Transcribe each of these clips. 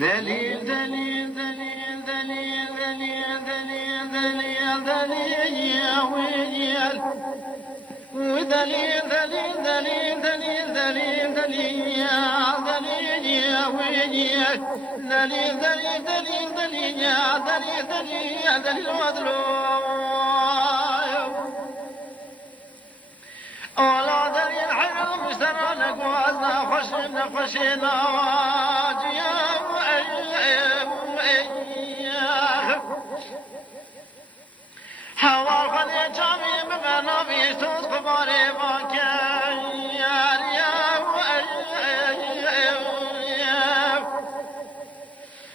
دليل دليل دليل دليل دليل دليل دليل دليل يا ويل ودليل دليل دليل دليل دليل دليل يا دليل يا ويل دليل دليل دليل دليل يا دليل دليل يا دليل مظلوم ولا دليل حرام اشترى لك وزنا خشنا خشنا واجيا حوار خذي جامي بمنا في صوت قباري باكر يا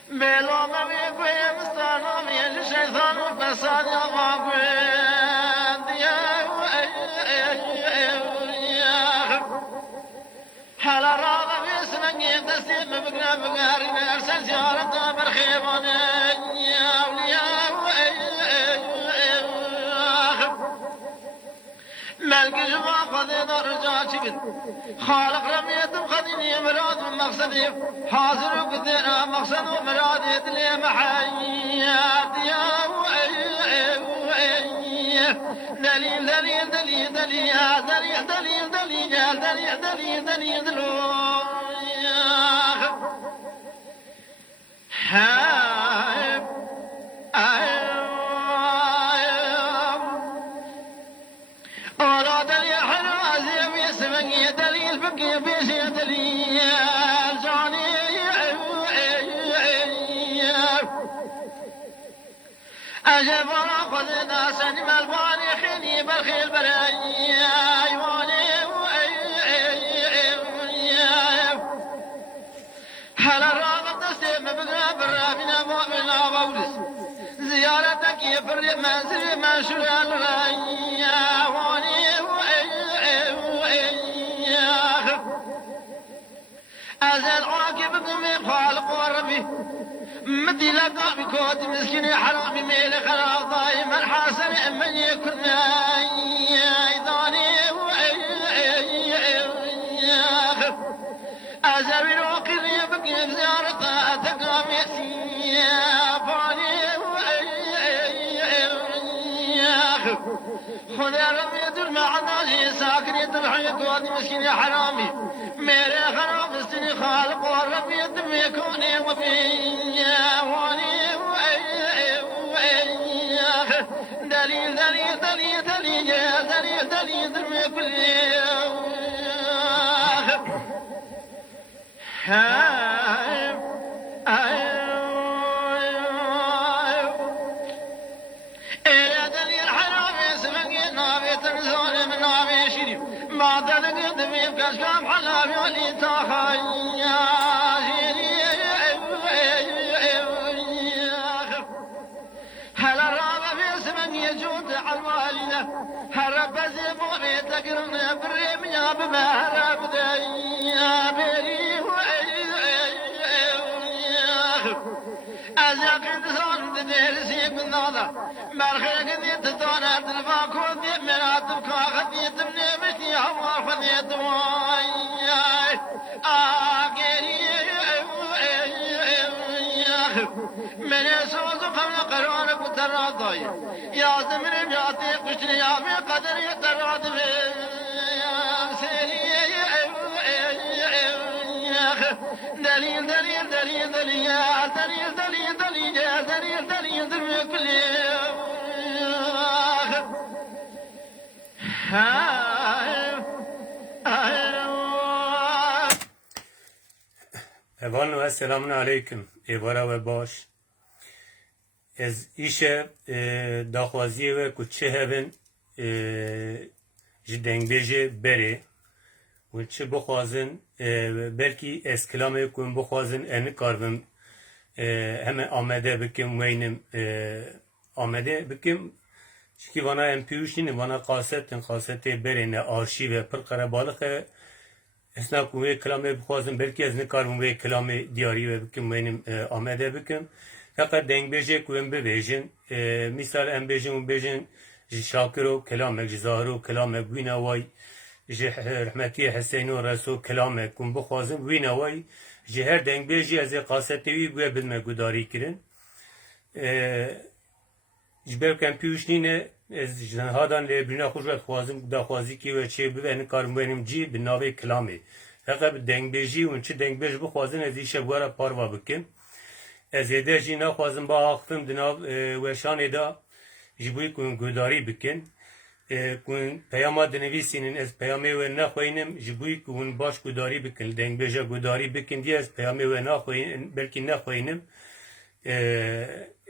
بلو ما بيقوي مستانا في الشيطان وفساد يا غابد يا حلا راضى في اسمك يدسي بقنا بقاري ارسل زيارة برخيباني يا ملك جمع خذي درجات شبت خالق رميت بخذيني مراد من مقصدي حاضر وقدنا مقصد ومراد يدلي محيات يا دليل دليل دليل دليل دليل دليل دليل دليل دليل دليل دليل دليل فقي بيشي دليل جاني أجب ورا ناس مال باني خيني بالخيل براي هل الراغب تسيب بقنا برابنا مؤمنا بولس زيارتك يفرق منزل ما شرع الغاية أزال عاقب بن خالق وربي مدي لقى بكود مسكين حرامي ميل خلاص ضايم الحاسن من يكون ايضاني أزال روقي يبقي بزيارته تقام يسيباني خذ رميت المعنى ساكن يذبح يكون مسكين يا حرامي ميري خراب السني خالق ورميت بيكوني وفيا واني دليل دليل دليل دليل دليل دليل دليل كل ما تلقيت في كشكام حلابي ولي تخيا هل الرابع في اسمك يجود على الوالدة هرب زبوني تقرن بريم يا بمهرب يا بري أزاقد صار تدرسي بالنظر مرخيك ذي تدونا تلفاكو ذي مراتب كاخذ ذي تبني مشتي حوار خذي دواي آقيري من يسوز قبل قرارك وتراضي يا زمن بيعطي قشري يا في قدر يتراضي يا سيري دليل دليل دليل دليل دليل دليل دليل دليل دليل دليل كل Evan ve selamun aleyküm. Evara ve baş. Ez işe daxwaziye ve kuçe hevin ji dengbêjê berê û çi bixwazin belkî ez kilamê ku bixwazin em nikaribim heme amade bikim weynim amade bikim çikî vana em pîwîşînin vana qasetê berê ne arşîv pir qerebalık e esna ku wê kilamê bixwazin belkî ez nikaribim wê kilamê diyarî ve bikim weynim amade bikim fakat dengbêjê ku em bibêjin misal em bêjin û bêjin ji Şakiro kelamek ji Zahiro kelamek bûyîna way جه رحمتی حسین و رسول کلامه کن بخوازم وی نوای جه هر دنگ بیجی از قاستوی بوی بدمه گداری کرن جبر کم پیوشنینه از جنهادان لبرینا خوش وقت خوازم داخوازی که و چه ببین کارم بینم جی به ناوی کلامه فقط دنگ بیجی و چه دنگ بیج بخوازن از ایشه بوارا پاروا بکن از ایده جی نخوازم با آختم دناو وشان ایده جبوی کن گداری بکن کن پیامات دنویسینن از پیامی و نخواینم جبوی کن باش گداری بکن دنگ بیجا گداری بکن دی از پیامی و نخواین بلکی نخواینم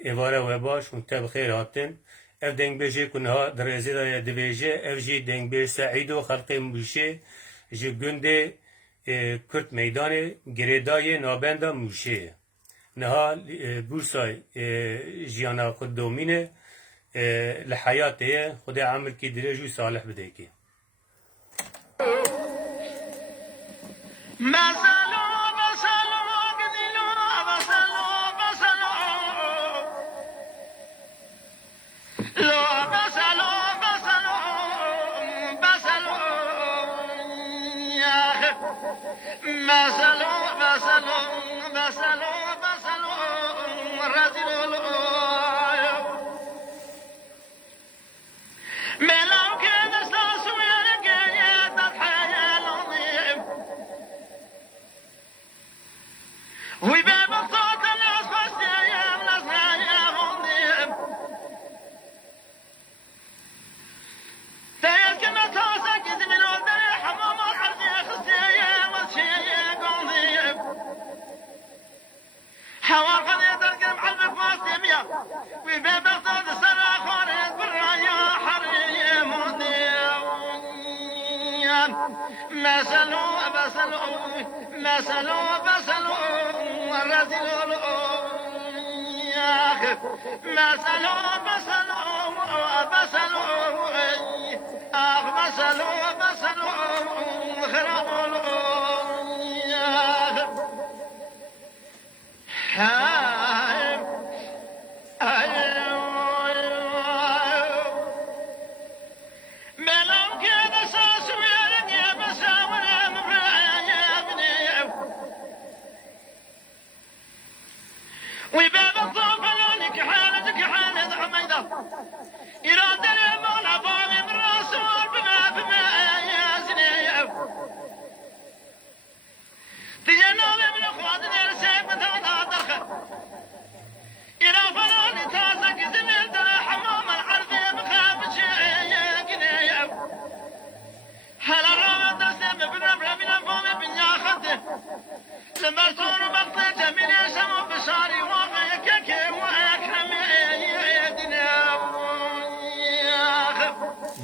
ایواره و باش و تب خیر هاتن اف دنگ بیجه کنها در ازیده دویجه اف جی دنگ بیج سعید و خلق موشه جی گنده کرد میدان گریدای نابنده موشه نها بورسای جیانا خود دومینه لحیاته خدا عمر کی درجو صالح بده کی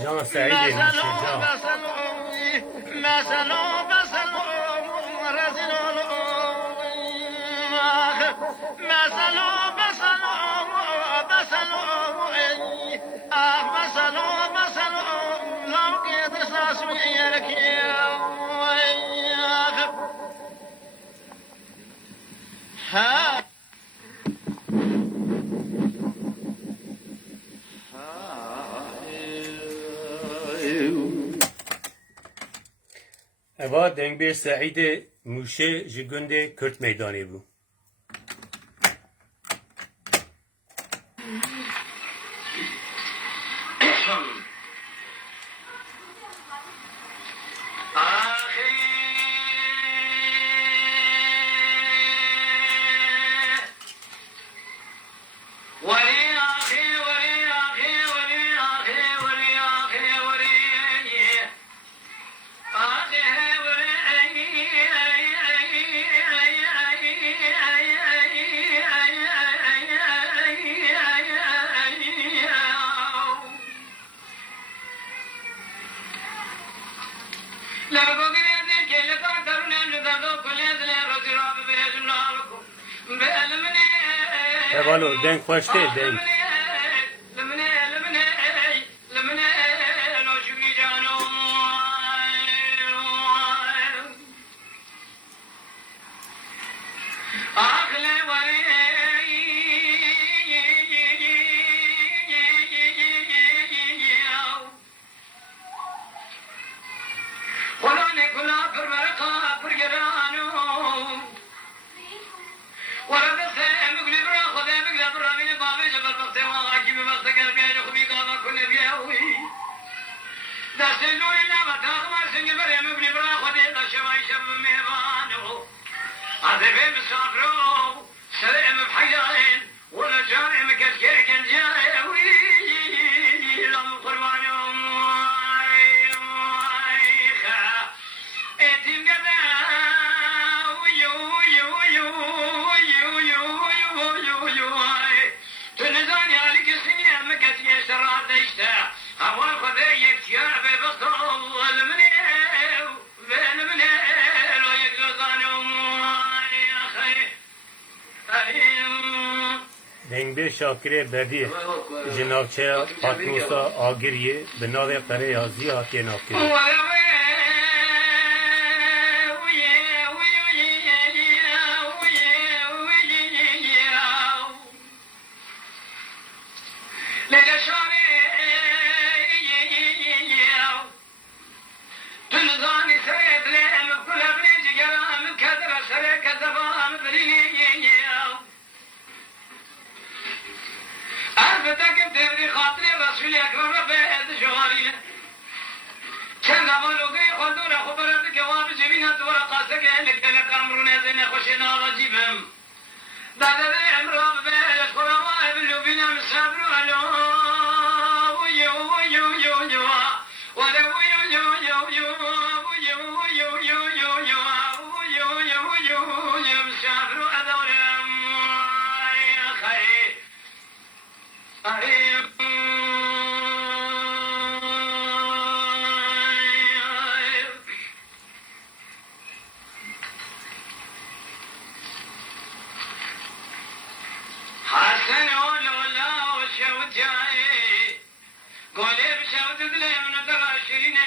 جان سعید اوا دنگ بیر سعید موشه جگنده کرد میدانی بو والو دنگ خوشته دنگ سنگ بریم ابنی برا خودی قشوای شب میوانو عذبی مسافرو سلام بحیاین ولا جاي مكتكيك جاي وي لم قرباني خا اتم قدا ويو ويو ويو ويو ويو ويو ويو تنزاني عليك سنيا مكتكي شراب دشتا هوا خذيك يا ببطل المنيل بالمنيل ويقلقاني يا خي دنگ شاکر بدی جنابچه پاتروسا آگریه به ناو قره یازی هاتی ناکره أفتكر تبري خاطري رسول أكرم ربي جواري كان زمان وقي خلدونا خبرت كواب جبينها دورا قاسك لك لك أمرنا زين خشنا رجيبهم بعد ذي أمر بيش خروا بلو بنا مسافر ولو ويو ويو يو يو ولا ويو يو يو يو ويو ويو يو يو يو ويو يو يو يو مسافر أدورهم يا خير حسن ولولا وشوت جاي قولي بشوت دلي من دراشين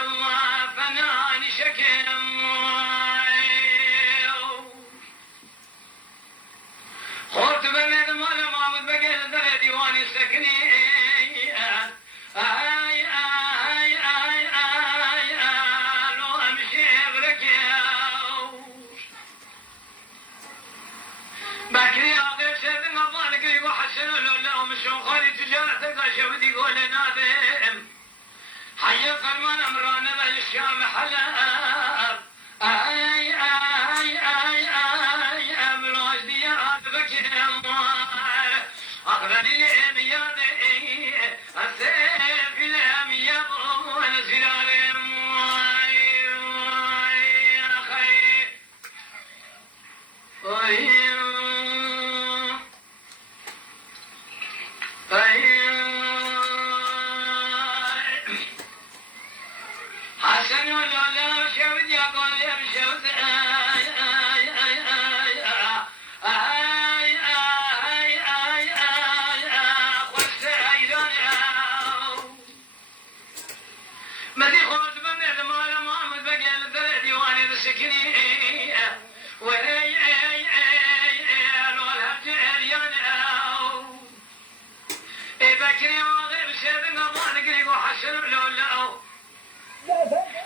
الله فناني شكم خورت بمد مال محمد بقيل در ديواني سكني لو امشي بركيو بكري اغير شدن ابالك يقول حسن لو مشون خالي تجارتك اشوفي يقول نادم حي فرمان امران الشام حلب أخذني الأمياد السيف الأمياد ونزل عليهم حسن ولا شوت يا قولي بشوت مدي خود بن المال محمد بقي الدرع ديواني بسكني وهي لو الهبج عريان بكري وغير سيدنا الله نقري وحسن لو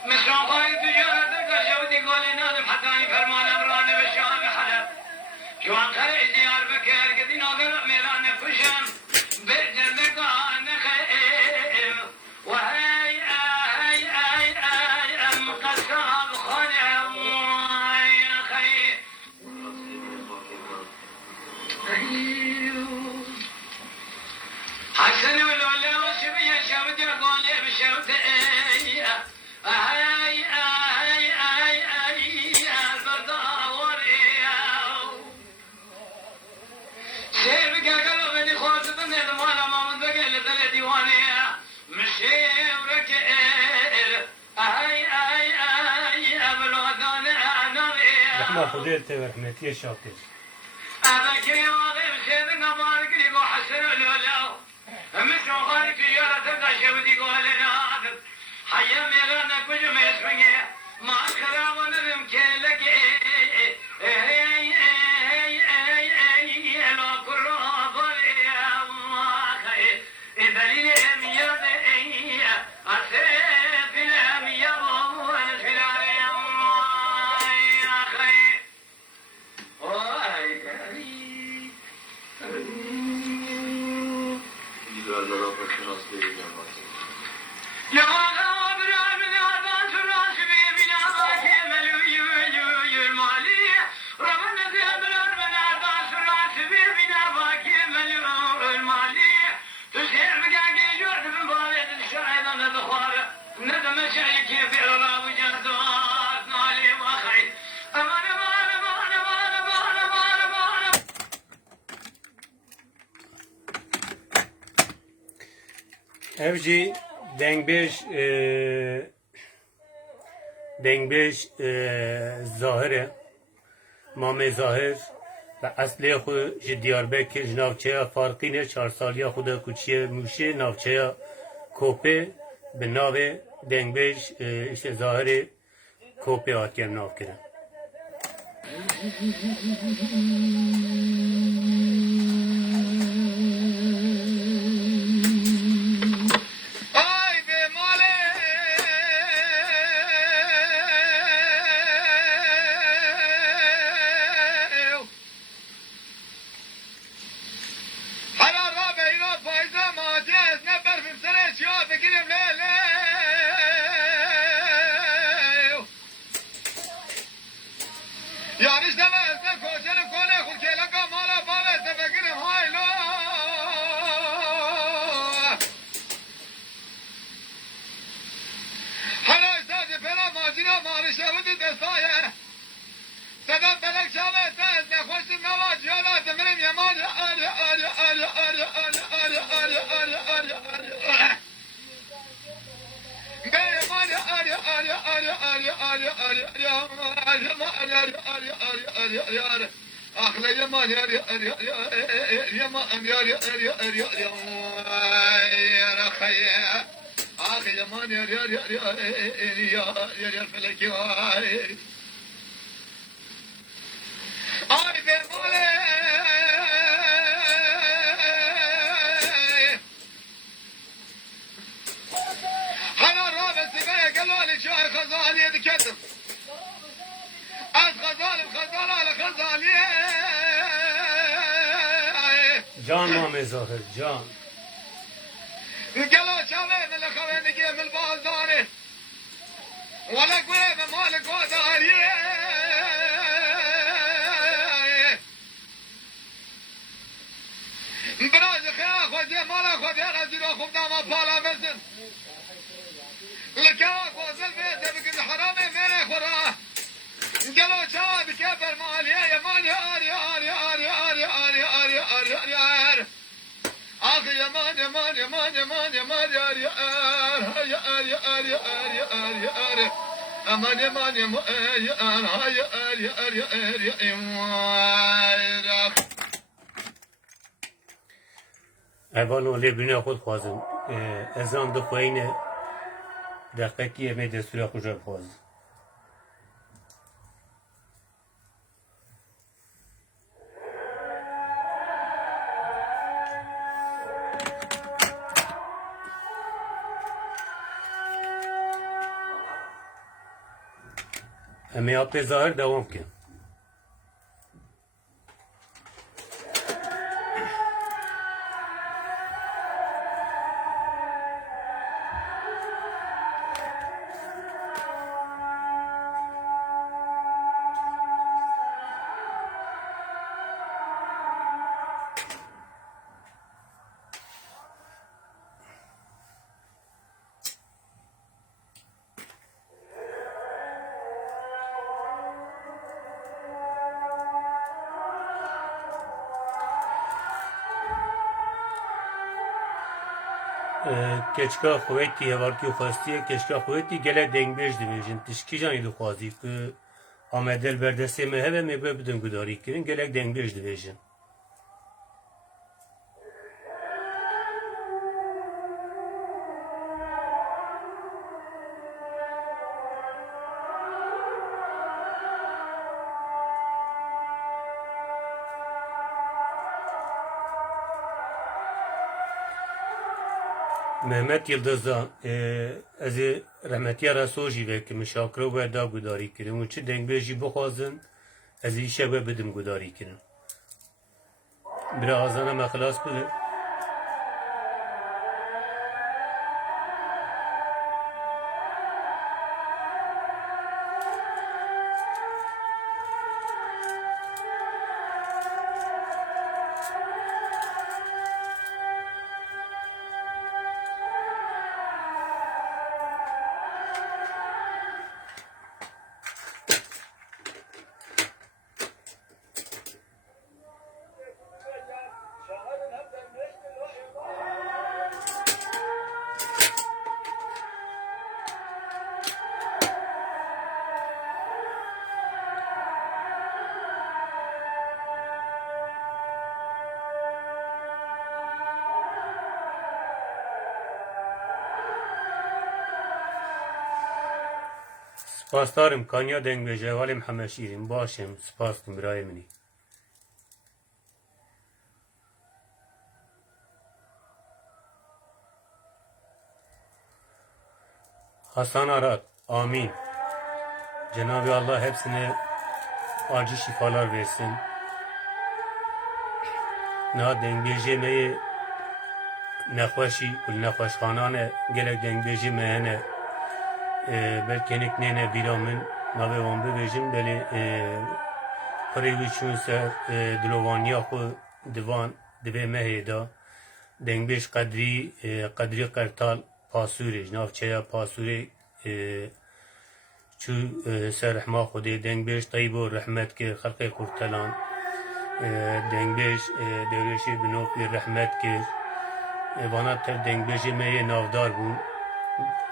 مشروع قايد تجارتك شودي قولي نادم حتى فرمان امران بالشام حلب شوان خلع ديار بكر قدي ناظر ميلان فشم بجنك عن خيم وهي مقصاب خانع يا خير حسن ولا وشبيه شوت يا قولي بشوت رحمة خديت ورحمتي شاكر أبكي وغير سيدنا بارك لي وحسن الولاو مش وغالي تجارة تقاشي ودي قولنا حيا ميرانا كل ما يسمعي ما خراب ونرم كيلك لو كرة ضريا ماخي إبريل أمياد أسيف الأمياد ونسف العريم يا أخي Evci dengbêj Zahir Mame Zahir ve eslê xwe ji Diyarbekir ji navçeya Farqînê 4 saliya xwe de kuçiye Mûşê navçeya Kopê bi navê dengbêj işte Zahirê Kopê hatiye navkirin. Can Mame Zahir, can. قالوا شافين اللي خليني جيب البازاري ولا قوي مالك وزاري براج خياخ وزي مالك وزي رزيل وخب داما بالا مسن لكاك وزل بيت بقل حرامي ميري خراه قالوا شاب كبر مالي يا مالي آري آري آري آري آري آري آري آري آري آخي يا مان يا مان يا مان يا مان يا مان يا آري آري يا آري آري آري آري آري أمان يا مان يا مان يا آري آري آري آري آري Evan Lebine xود خوازم ezan dixweyne deqekî em ê destûra xwe jî bixwazin. Em ê aptê Zahir devam bikin. Keçka xwetî hevalkî xwestiye keçka xwetî gelek dengbêj dibêjin tişkî jan êdî xwazî ku Amedel berdestê me heve me gwe bidin gudarî kirin gelek dengbêj dibêjin. Mehmet Yıldız'da ez ê rehmetiya Reso jî vekim şakiro we da gudarî kirin û çi dengbêj jî bixwazin ez ê îşe we bidim gudarî kirin. Bira azana me xilas bide. Spasdarım Kanya Dengbeje Valim Hameşirim başım spastım birayemini. Hasan Arat amin. Cenab-ı Allah hepsine acı şifalar versin. Na Dengbeje meyi nexweşî kul nexweşxanane gelek Dengbeje meyene belkenik nene bîra min navê wan bibêjim belê xurê wî çûn ser dilovaniya xwe divan divê mehê da Dengbêj Qedrî Qertal Pasûrê ji navçeya Pasûrê çû ser rehma Xwedê Dengbêj Tayîbo rehmet kir xelkê Kurtelan Dengbêj Dewleşê Binofê rehmet kir vana tev Dengbêjê me yê navdar bûn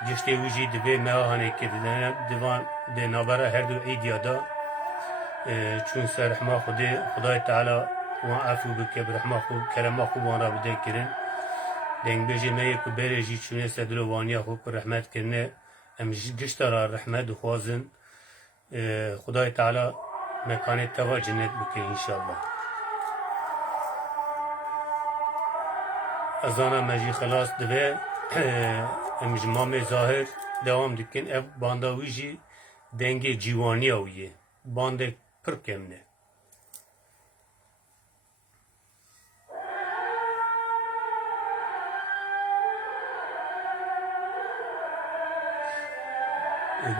Giştê wî jî divê meha hanêkirine divan dê navbera her du êdiya da çûn ser rehma Xwedê Xudayê Teala wan efû bike bi rehma xwe kerema xwe wan ra bide kirin Dengbêjê me yê ku berê jî çûne ser dilovaniya xwe ku rehmet kirine em ji gişta ra rehmet dixwazin Xudayê Teala mekanê te wa cennet bike înşallah. Ezana me jî xelas dibe em ji mamê Zahir devam dikin ev banda wî jî dengê cîwaniya wî ye bandek pir kemne.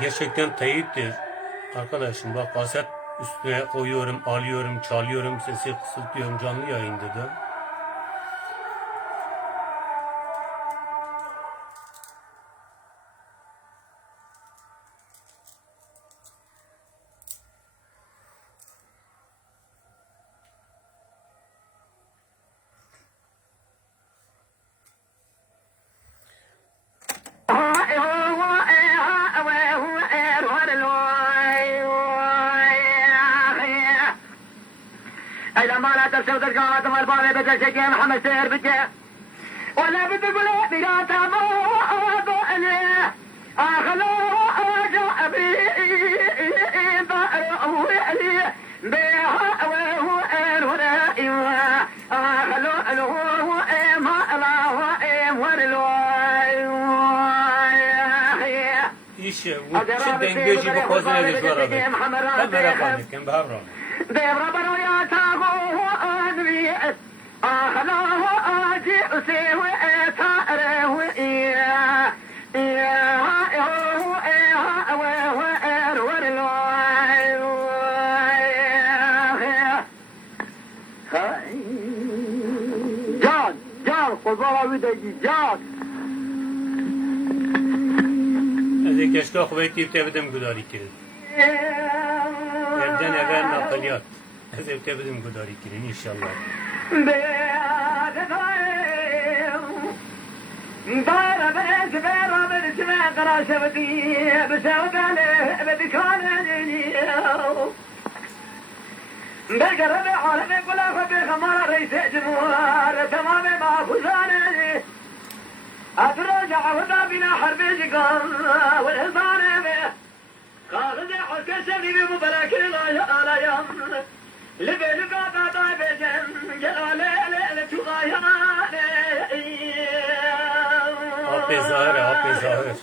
Gerçekten teyittir. Arkadaşım bak kaset üstüne koyuyorum, alıyorum, çalıyorum, sesi kısıltıyorum canlı yayında da. إذا ما لا تفسد القوات والبابي بتشكي محمد سير بجي ولا بتقول بلا تابو بأني أخلو أجا بي بأرو علي بها وهو الورائي أخلو الهو ما الله İşte bu çi dengeci bu kozuna geçiyor abi. Ben merak ettim bahram. Devra bana ya tahu adri ahlahu aji usehu etare hu ya ya hu ya wa wa erwar Can, can, kozala videci, can. Hadi keşke kuvveti tevdim gudari kirin. Evden eve nakliyat. Ez ev tevdim gudari kirin inşallah. دار بيت بيرا بنتما قراش بدي بسودانه بدكانني بقرب عالمي كلها فبي خمار رئيس جمهور تمام ما فزانني أترجع وذا بنا حرب جقام والهزانه به قاضي حكى سبي بمبارك لا يوم لبي لقاطع طيبة جلالي لتغاياني Abi zahir, abi zahir.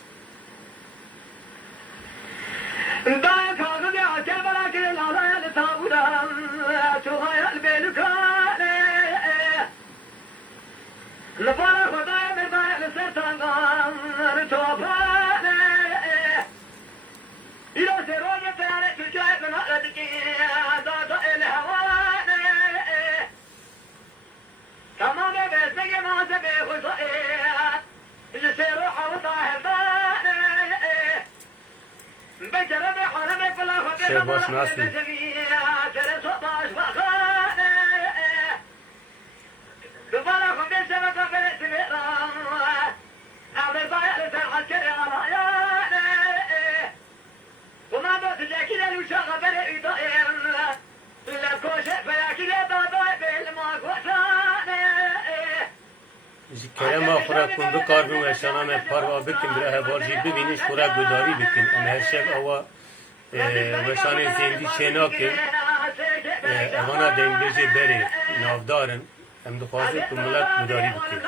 دايم قاضي حكى بلاك لا لتابودا تغايا البيلكاني لفارا خدايا مردايا لسرطان رتوباني إلى سيروجة تاريخ تجاهد من هذا دادا الهواني تمام بسجي ما سبي خصائي جسيرو حوطاه الباني بجرب حرمي فلا خبير شيباش ناسي جرسو باش بخاني بفلا خبير سبقا بلت بيرام أمر بايا لسرحة كري غلاياني وما دوت لكن الوشاقة بلي إضائر لكوشة فياكي لبابا بالماكوشاني Kerem afra kundu karbon ve şaname parva bikin bir ehval jibbi biniş kura gudari bikin. Em her şev ava وشان زندی شناکن اوانا دنگبیجی بری نافدارن هم دخوازی که ملت مداری بکن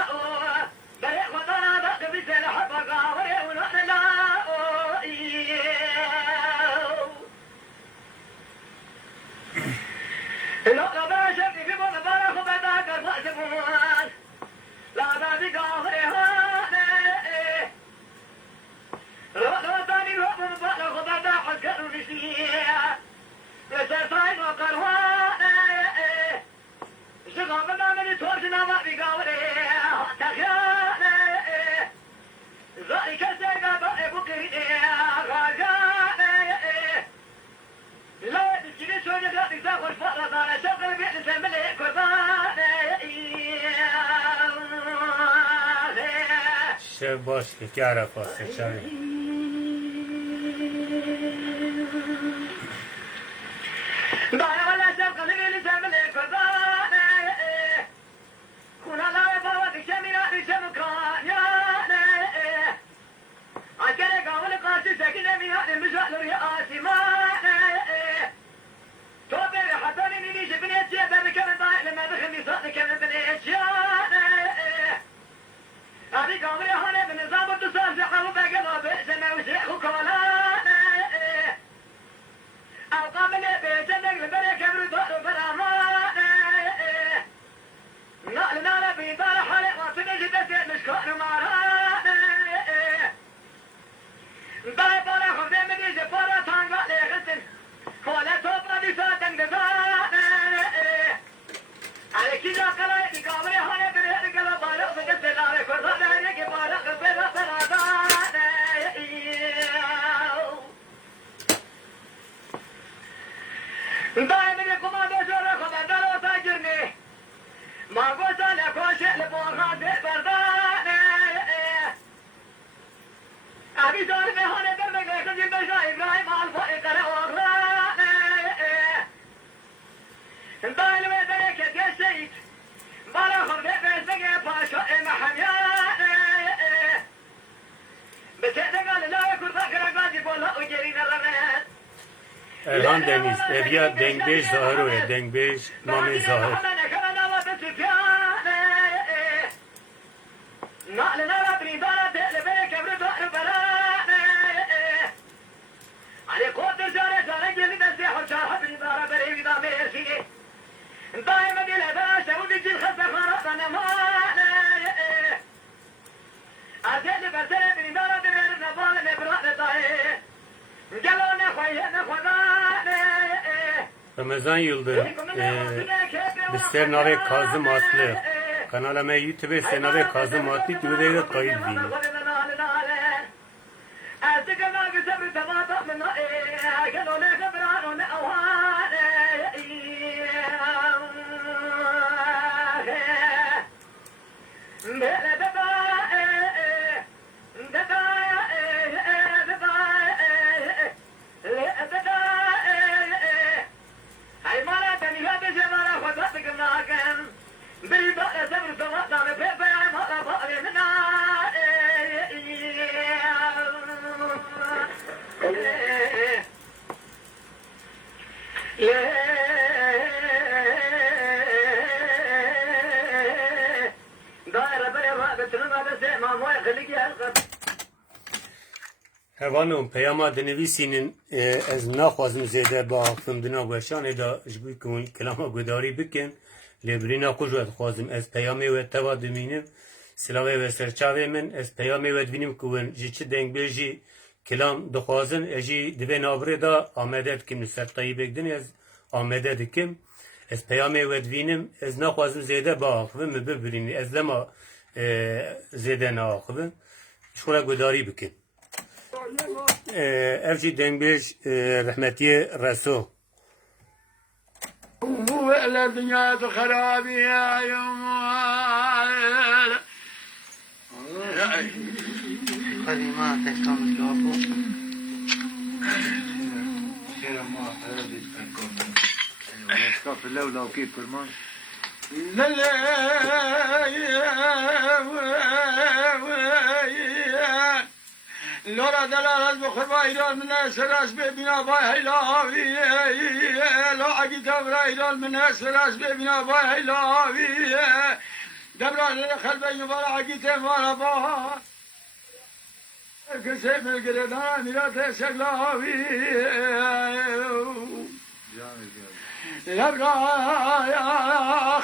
شب باش که عرفات شبی الان دنیز ابیا دنگبیج ظاهروه دنگبیج مامی ظاهر رمضان yıldır bizler nave Kazım Atlı kanalıma YouTube se nave Kazım Atlı videoya kayıt diyeyim. Hevanım peyama denivîsînin ez naxwazim zêde bi axivim di nav weşanê da ji bo ku kelama gudarî bikin lê birîna xwe ji we dixwazim ez peyamê we teva dimînim silavê ve serçavê min ez peyamê we dibînim ku hûn ji çi dengbêjî kelam dixwazin ez jî di vê navirê da amade dikim li ser Tayyîbek din ez amade dikim ez peyamê we dibînim ez naxwazim zêde bi axivim min bibirînî ez lema zêde naxivim ji xwe re gudarî bikin evci dengbêj rahmetiye Reso وإلى الدنيا خرابية يوم قديمات كم جابوا كاف اللولة وكيف كرمان لورا دلالت بخربا ایران من سرش ببینا با هیلاوی لا اگی دبرا ایران من سرش ببینا با هیلاوی دبرا لخلبه مبارا اگی تمارا با کسی ملگردان میرات شگلاوی دبرا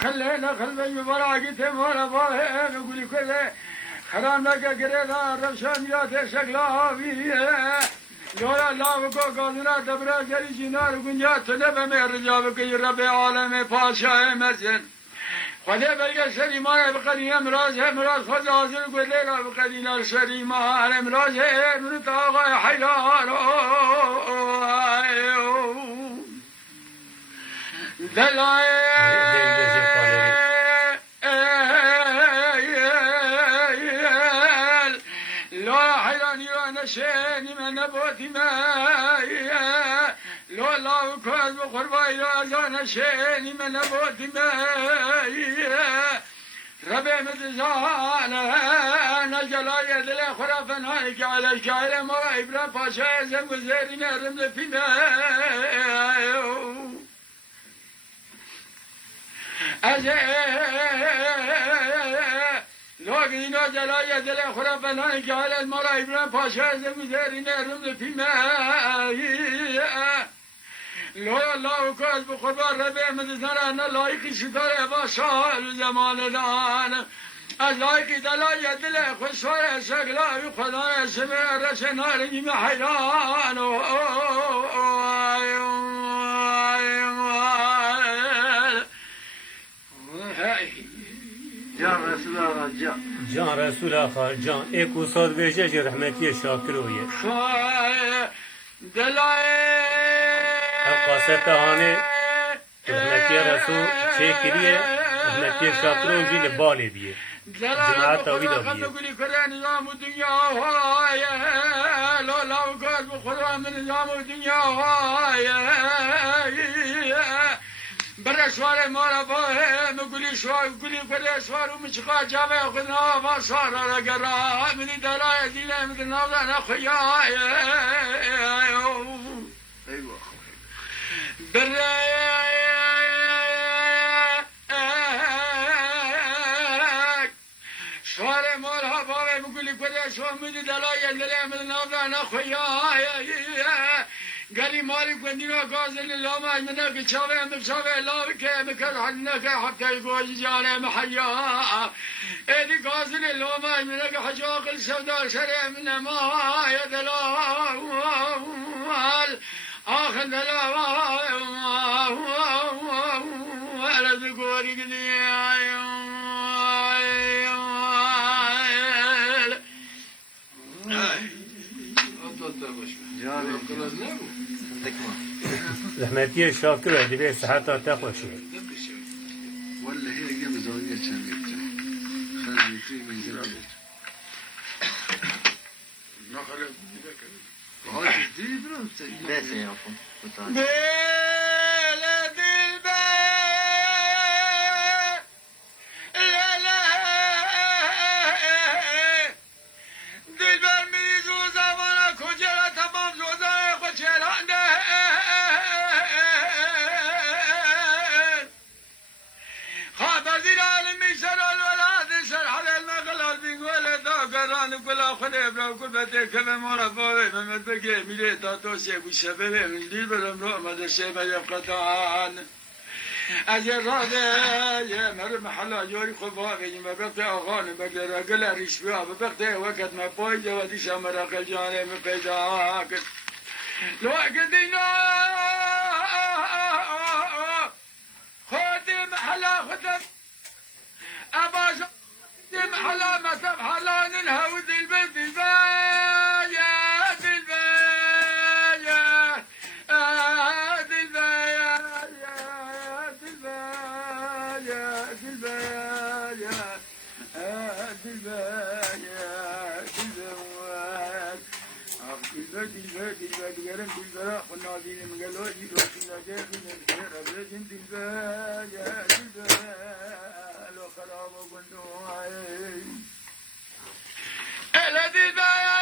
خلینا خلبه مبارا اگی تمارا با نقولی کله خرام لگا گردان رمشان میرات شگلاوی لورا لاو کو گازنا دبرا جری جنار گنجا طلب میں رجاب کی رب عالم پادشاہ مزن خدا بلگه سریمان بقدی امراض امراض خدا حاضر گلیلا بقدی نار سریمان امراض من تاغای حیلان دلائے نشینی من نبودی مایی لو لاو کاز بخوربایی آزا نشینی من نبودی مایی ربی مدزانه نجلای دل خرافنایی که علی شاعر مرا ابرا پاشا ازم گذاری نرم لپی مایی لوگینا جلای دل خورا بنای که حال المرا ابراهیم پاشا از گذاری نرم لپی مایی لو الله کاز بخوربا رب احمد زنان لایقی ستاره با شال زمان دان از لایقی دلای دل خوشوار شکلای خدا اسم رسنار نیم حیران جان رسول آقا جان جان رسول آقا جان ایک استاد ویژه جی رحمتی شاکرویه دلائے قاسط هانه رحمتی رسول چه کریه رحمتی شاکرو جی لباله بیه جماعت تویده بیه گلی کرده نظام دنیا های لالا و گاز بخورا من نظام دنیا های برای سوار مارا باه مگولی شوار گلی کرده سوارو مچقا جاوه خودنا و سارا را گرا منی دلای دیله من نوزا نخویای ایوه شوار مارا باه مگولی کرده سوار منی دلای دیله من نوزا نخویای گلی مالی کنینا گازل لاما منه که چاوه مکشاوه لاوه که مکر حنه که حتی گوزی جانه محیا ایدی گازل لاما منه که حجاق سودار شره من ما يدلال آخر دلال ولد قوري رحمتی شاکر دیگه صحت تا خوشه ولا هي جنب زاوية شامية خلي في من زاوية نخلق هاي جديد بس يا أخو بلد البيت لا لا دلبر میری زوزا وانا کجرا تمام زوزا خوشرانده خاطر زیر عالمی سر الولاد سر حلال مغلال بینگول داگران کلا خود ابراو کل بده که به مارا باوه ممد بگه میره تا تو سیبو شبه من دیر برم رو آمده شبه یفقتان از راده یه مر محلا یاری خوبا بگیم و بقت آقان بگه رگل ریش بیا و بقت وقت ما پای جوادی شمرا قل جانه می پیدا کن لو اگه دینا خود محلا خودم اباز محلا مصب حلان الهود البيت البايا البايا dilberim dilbera konadine mgelo dilbera dilbera dilbera dilbera dilbera lo kharabo gundo ay ela dilbera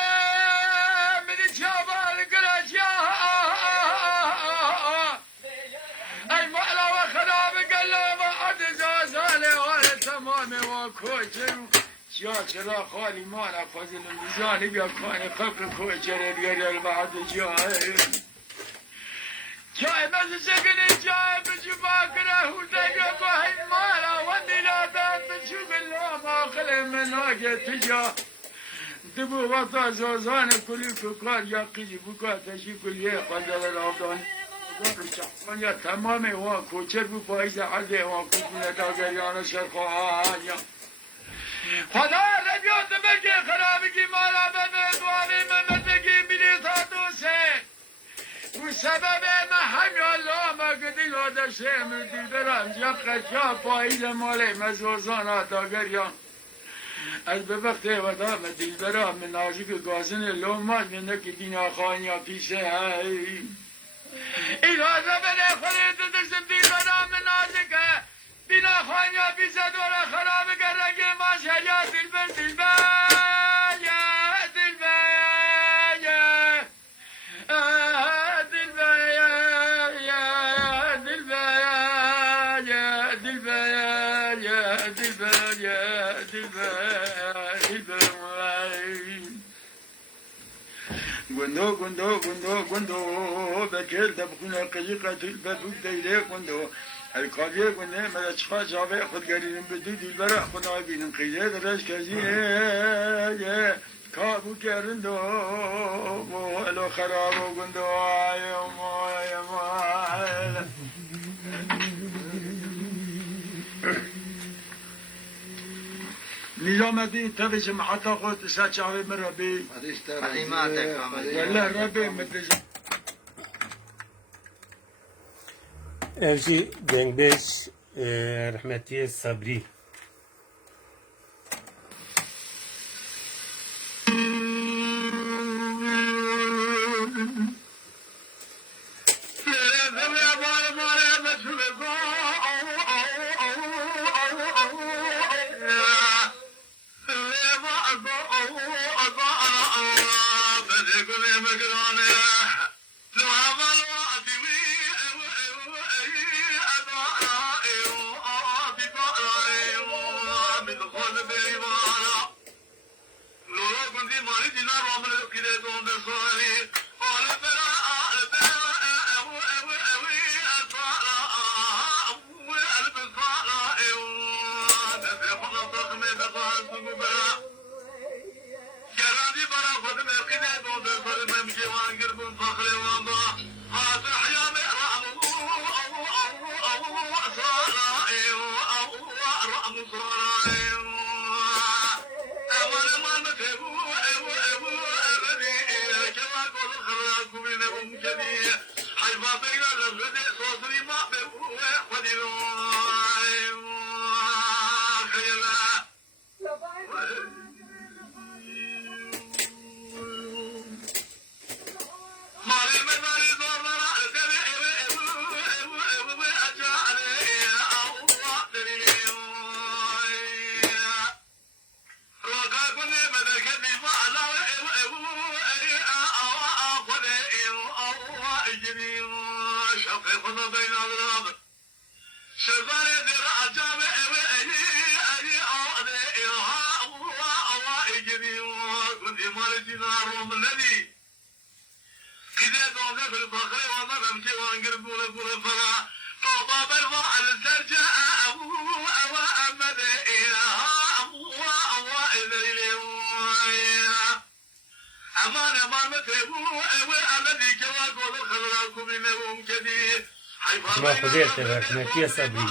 جا چرا خالی مالا فضل میزانی بیا خانه خبر کوی چرا دیگر بعد جای جای مزه سکنه جای بچو باکره هوتگه باید مالا و دیلادان بچو بلا ماخل مناگه تجا دبو وقتا زازان کلی کار یا قیجی بکا تشی کلیه خالده رافدان من یا تمام وان کوچر بو پایز حده وان کوچونه داگریان شرخوان یا خدا ربیات بگی خرابگی مالا بده دواری من بگی بلی تا دوسه و سبب من همی الله مگدی لادشه مردی برم یا قشا پاییز ماله مزوزان آتاگریان از به وقت ودا من دیل برم من نازک گازن لومات من نکی دینا خانیا پیشه های این آزا بله خورید دستم دیل برم من نازکه دینا خانیا پیشه دورا خراب کرنگی ماشه یا دیل بر دیل بر یا دیل بر یا دیل بر یا دیل بر یا دیل بر یا دیل بر یا دیل بر گندو گندو گندو گندو بکر دبخونه قیقه البدود دیله گندو الکالیه گنده ملچخا جاوه خود گرینم بدو دیل برا خدا بینم قیده درش کزیه کابو کرندو الو خرابو گندو آیم آیم آیم نظامتی تفش محطا خود سچاوه من ربی والله ربي مدرج evji dengbêj rehmetiyê Sabrî ما خودت رحمتiyê Sabrî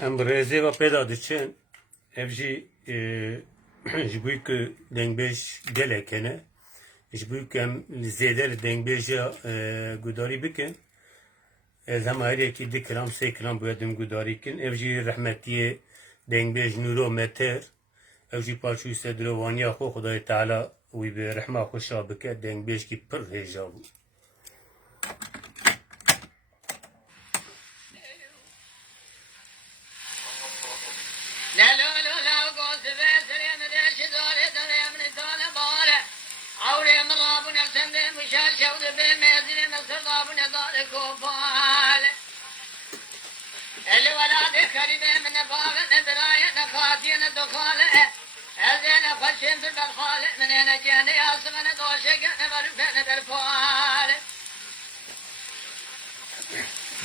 ام برزه و پیدا دچن اف جی جبوی که دنگبیش گله کنه جبوی که ام زیده دنگبیش گوداری بکن از هم هایی که دی کلام سه کلام بودم گوداری کن اف جی رحمتی دنگبیش نورو متر اف جی پاچوی صدروانی خو خدای تعالی وی به رحمه خوشا بکه دنگبیش کی پر هجا بود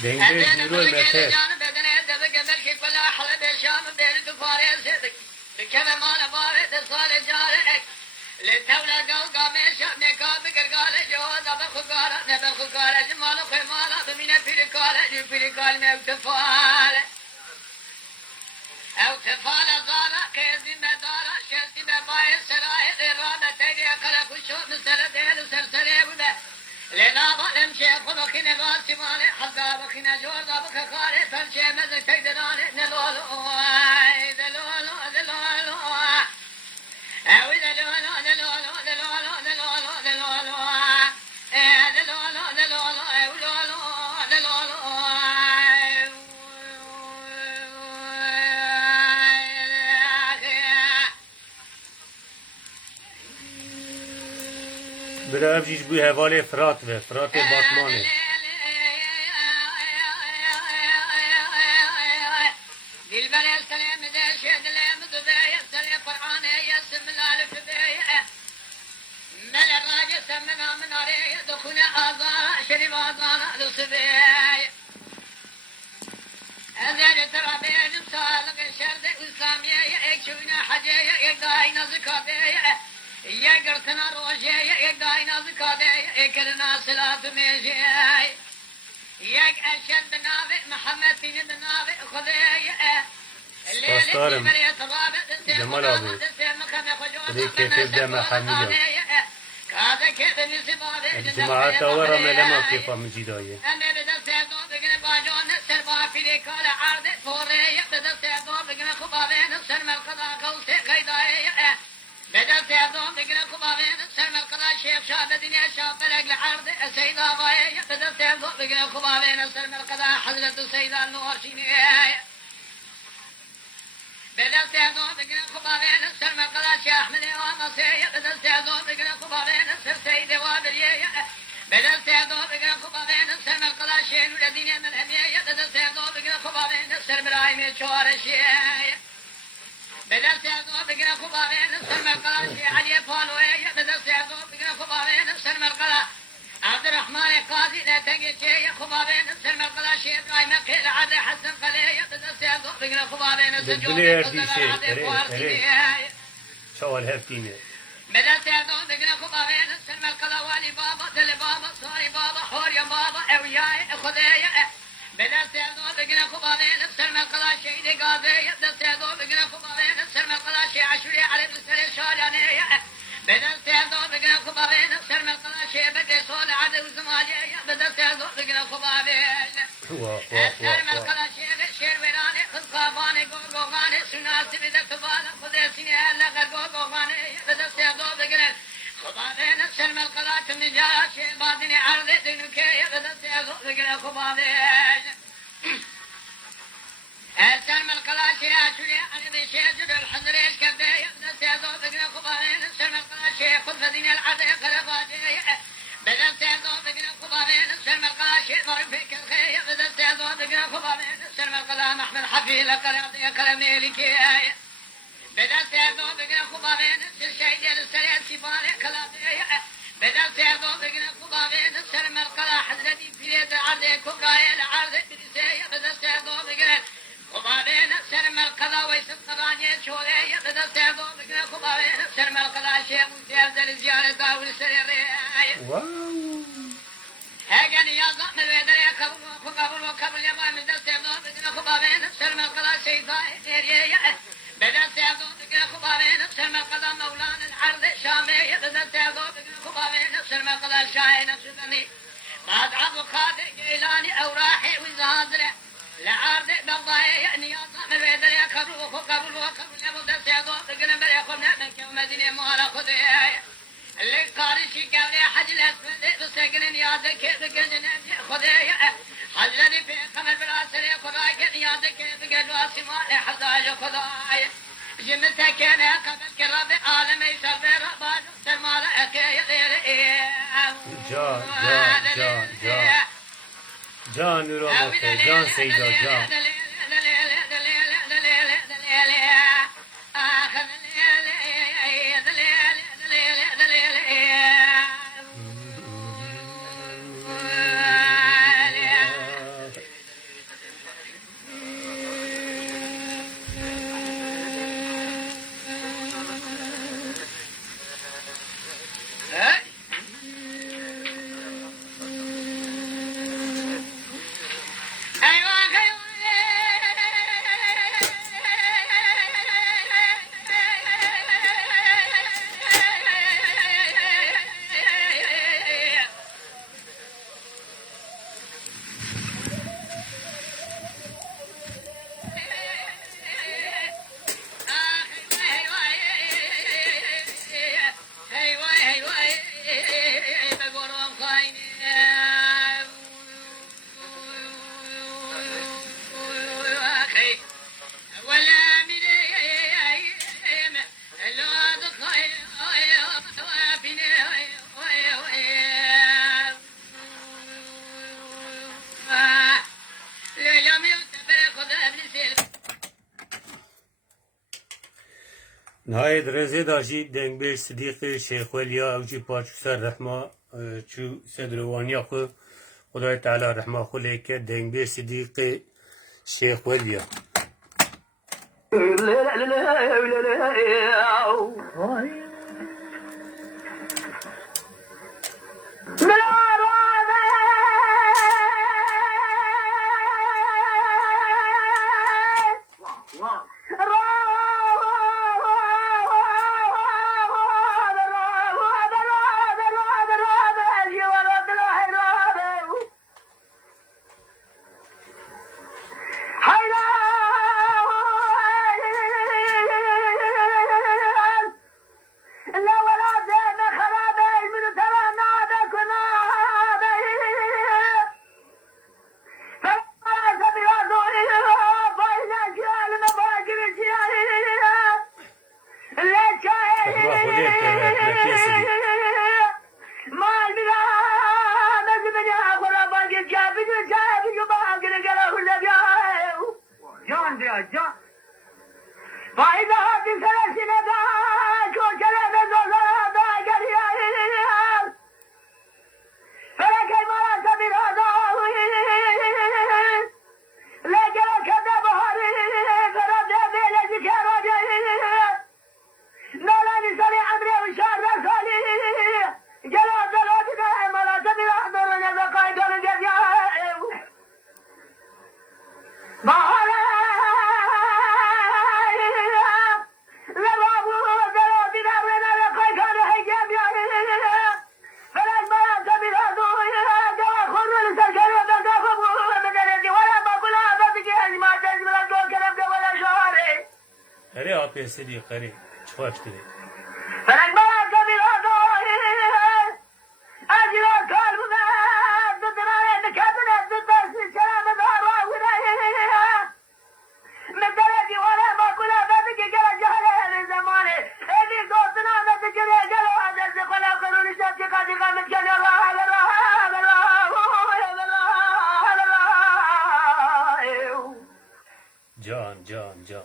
دنگبیش نورو متر للدولة قوقا ميشا نكا بقرقالة جوازة بخقالة نبل خقالة جمال خمالة بمينة برقالة برقال موتفالة أو تفالة ضالة كيزي مدارة شلتي بباية سرايا الرامة تيدي أقرأ خشو مسلة ديل وسرسلي وده لنابا نمشي خلقي نغاسي مالي حقا بخينا جوازة بخقالة فمشي مزك تقدراني نلولو دلولو دلولو أوي دلولو دلولو دلولو دلولو دلولو دلولو دلولو أولولو دلولو بلا اف جی جبوی حواله فرات و فرات باتمانه دلبر السلام ذا شهد لام ذا يسر قرآن يسم الألف مل الراجل سمنا من عليه دخول آذان شريف آذان لصبي أذن ترى بين صالق الشرد والسامية يكشفنا حاجة يقداينا زكاة يقرتنا روجة يقداينا زكاة يكرنا صلاة ميجي يك أشد بنابي محمد بن بنابي خذي سپاسدارم جمال آبی خدای کیفیت ده محمیدم جماعت آورا ملما کیفا مجیدایه بدل سيادون بقنا خبابين سلم القضاء شيخ شاب الدنيا شاب بلق العرض السيدة ضايع بدل سيادون بقنا خبابين سلم القضاء حضرة السيدة النور شيني بدل سيادون بقنا خبابين سلم القضاء شيخ أحمد ومصير بدل سيادون بقنا خبابين سر سيدة وابلية بدل سيادون بقنا خبابين سلم القضاء شيخ الدنيا من همية بدل سيادون بقنا خبابين سر برايم شوار الشيخ بدل سيادون بقنا خبابين سلم القضاء شيخ علي فالوية بدل سيادون بقنا خبابين سلم القضاء عبد الرحمن قاضي لا تنقل شيء خبابين سلم القضاء شيخ قايمة قيل عبد حسن قلية بدل سيادون بقنا خبابين بالبلير دي شيء شوال هفتينه بدل سيادون بقنا خبابين سلم القضاء والي بابا دل بابا صاري بابا حوريا بابا اوياي خذية بدل سيادون بقنا خبابين سلم القضاء شيء قاضي بدل سيادون بقنا خبابين سلم القضاء شيء عشري علي بسر شارانية بدل سيادون بقنا خبابين سلم القضاء شيء بدل صول عدو زمالية بدل سيادون بقنا خبابين سلم القضاء شير ويراني خذ قاباني قوغاني سناسي بدل تبالا خذي سنية لغر قوغاني بدل سيادون بقنا خبابين سلم القضاء تنجا شيء بادني عرضي دنوكي بدل سيادون بقنا خبابين سلم القضاء شيء عشري علي بشيء جد الحضر ايش كبدي بدل سيادون بقنا خبابين سلم القضاء شيء خذ فديني العرضي قرباتي بدل سيادون بقنا خبابين سلم القضاء شيء معرفك الخير بدل سيادون بقنا خبابين سلم القضاء محمد حفيظ قرابي كلامي لكي بدل سيادون بقنا خبابين سلشيدي للسريع سيباني كلامي بدل سيادون بقنا خبابين سلم القضاء حضرتي في العرض كبراي العرض بريسي بدل سيادون بقنا خبابين سلم القضاء ويسم قضاني شولي بدل سيادون بقنا خبابين سلم القضاء شيخ متابدل زيارة داول سريري هاجن يا ضمن الودري قبل يا ما من دست يدون بقنا خبابين سلم القضاء سيداي نيريه بدل سيادون بقنا خبابين سلم القضاء مولانا العرض شامي بدل سيادون بقنا خبابين سلم القضاء شاهي نفسدني بعد عبد القادر جيلاني اوراحي وزهادره لعرض بغضاي يعني يا ضمن الودري قبل يا ما دست يدون بقنا بري خبنا من كم مدينه مهلا خذي اللي قارشي قبل حج الاسود بسجن يادك بجنن خذي حجرني في قمر بالعسل خذاك يادك بجنوا سماء حزاج خذاي جمتك انا قبل كرب عالم يسبر بعد سمار اكي جان نورا جان سيدا جان نهایت رزه داشی دنگ بیر صدیق شیخ ولیا او جی پاچو سر رحمه چو صدروانی خو خدای تعالی رحمه خو لیکه دنگ بیر صدیق شیخ ولیا رحمه خو لیکه مکی صدیق جان دیا جان فایده هاتی سرسینه دا کوچره به دوزاره دا گریه فرکی مارا سبیرا دا لگره کده بهاری فرده بیلجی که را جایی نالانی سری عمری و شهر رسالی جلو جلو دیده مارا سبیرا دورو نزا قایدون جزیه بهاره اره آپی صدیق اره چخواش دیده جان جان جان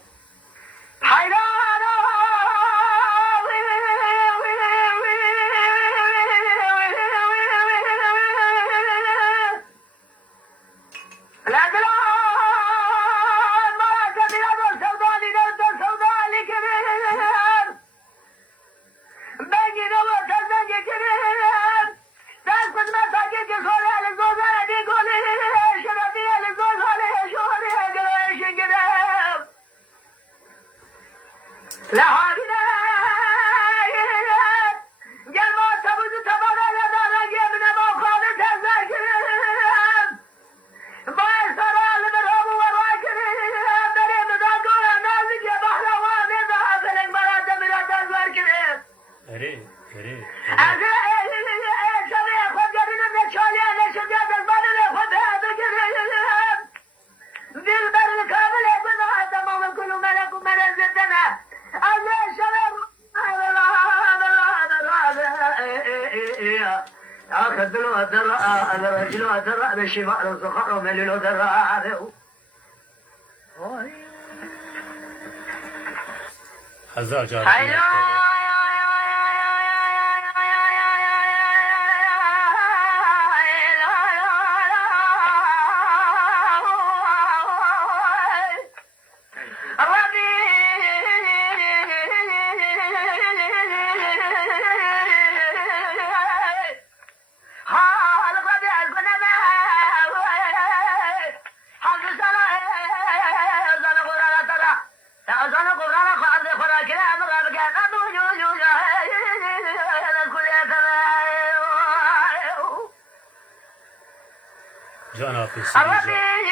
هزار جار جان آپی صدیق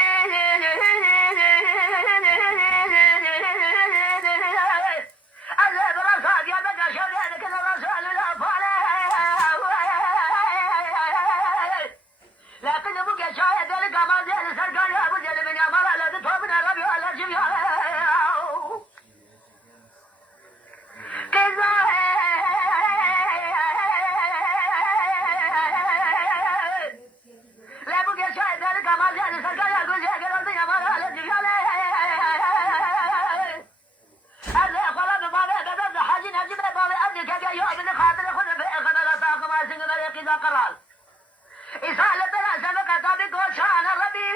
من مريق إذا قرال إسالة بلا سبق طابق وشان ربي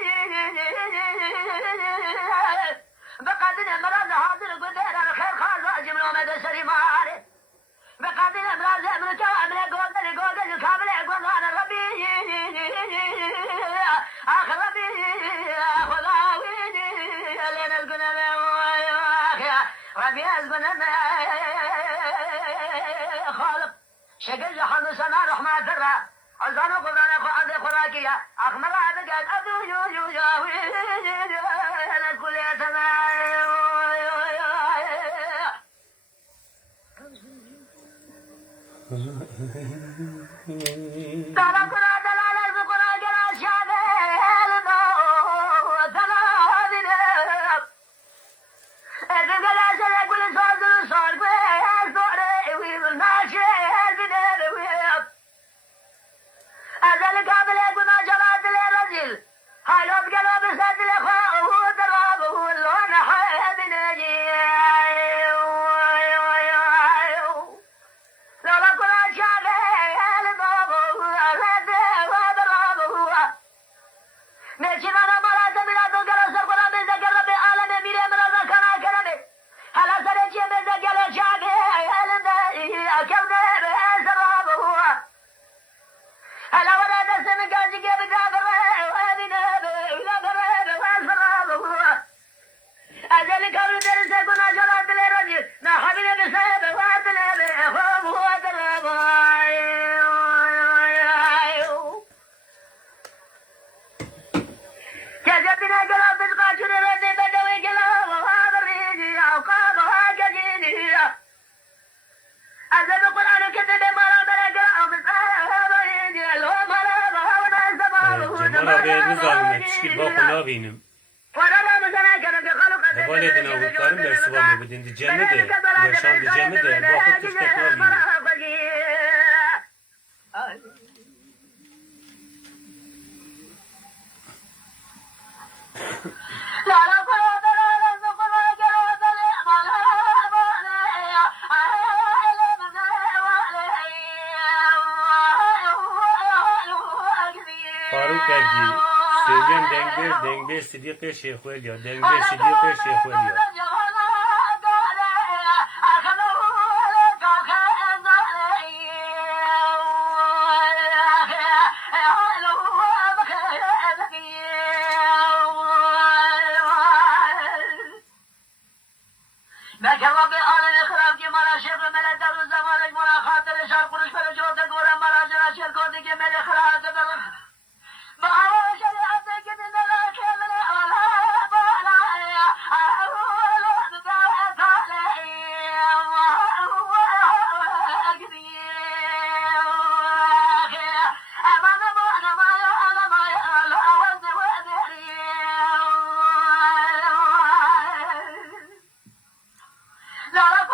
بقدر مرض حاضر قدر الخير خاص جملة مدى سريمار بقدر مرض أمرك أمرك قدر كامل قدر ربي آخر ربي خذاوي لين القنم ربي القنم خالق شقل حمد سنا رحمة ترى عزانا قدانا قعد خراكية أخمر هذا قال أدو يو ياوي أنا كل يتنا ترى كنا دلالة كنا جرا شابه ترى هذه إذا قال أجل كل صار صار صار ويمناشي البدر أزل قابل يقول ما جرات للرجل هالوب قلب سد لخاء ودرابه اللون حيب نجي لولا كل شابه لبابه رده ودرابه ميشنا مرات بلاد وقرا سرقنا بذكر ربي عالم ميري مرات كنا كرمي هلا سرجي بذكر شابه كونه بسرابه هلا ورا دسم قاجي بدابر وابنا بدابر والفرابه أجل قبل درس كنا جرات للرجل نحبنا بسبب واتنا بخوف وترابه كجبنا قلب بالقاشر ردي بدوي قلب وهذا الريجي أوقابها كجيني أزل القرآن كتب مرة برقاء ومسألة ريجي لو مرة بهونا سبابه جمالا به نزانم تشکیل با خدا بینم نباید اینا بکارم در سوامه بدین دی جمع ده ورشان دی جمع ده با خود تشکیل بینم فاروق اگی سوگن دنگبه صدیق شیخ ولیا دنگبه صدیق شیخ ولیا لكن ربي أنا إخراج مرا شيخ ملا دار الزمان مرا خاطر شار قرش فلا جوتك ورا مرا جرا شيخ كودك ملا إخراج ما هو شريعتك من لا كمل ولا بلا أول بدأت علي وهو أقدي أنا ما لا أود ودري لا لا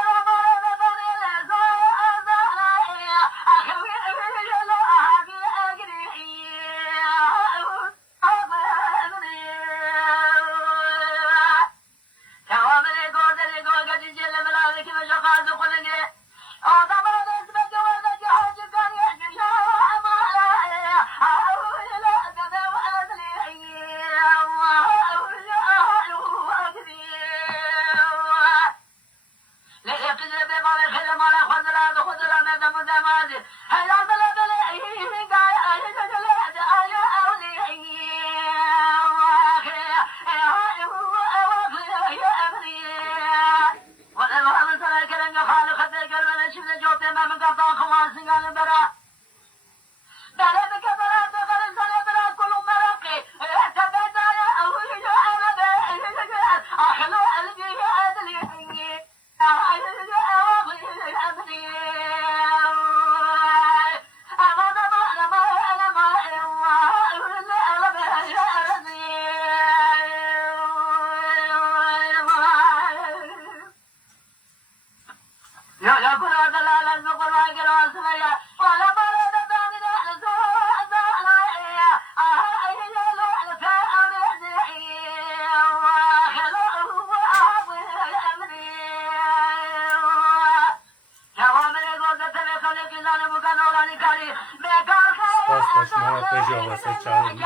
Spas kaçmara peca vasa çağırın.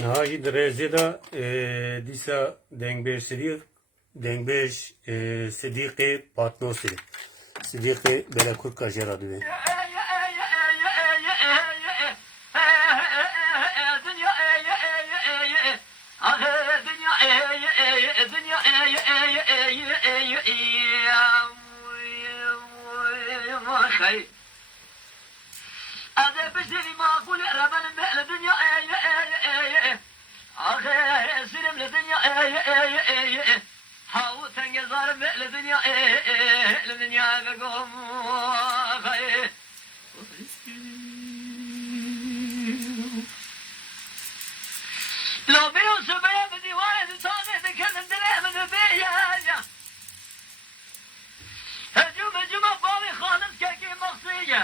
Nahayı derece da disa dengbej sidik dengbej sidiki patnosi sidiki belakur kajera diye. هذا بشري ما أقول ربنا المهل الدنيا آخر سلم للدنيا هاو تنجزار مهل الدنيا الدنيا بقوم لو بيو سبيا بديوانة تاني تكلم دليل من بيا هجوم بابي خالص كاكي مقصية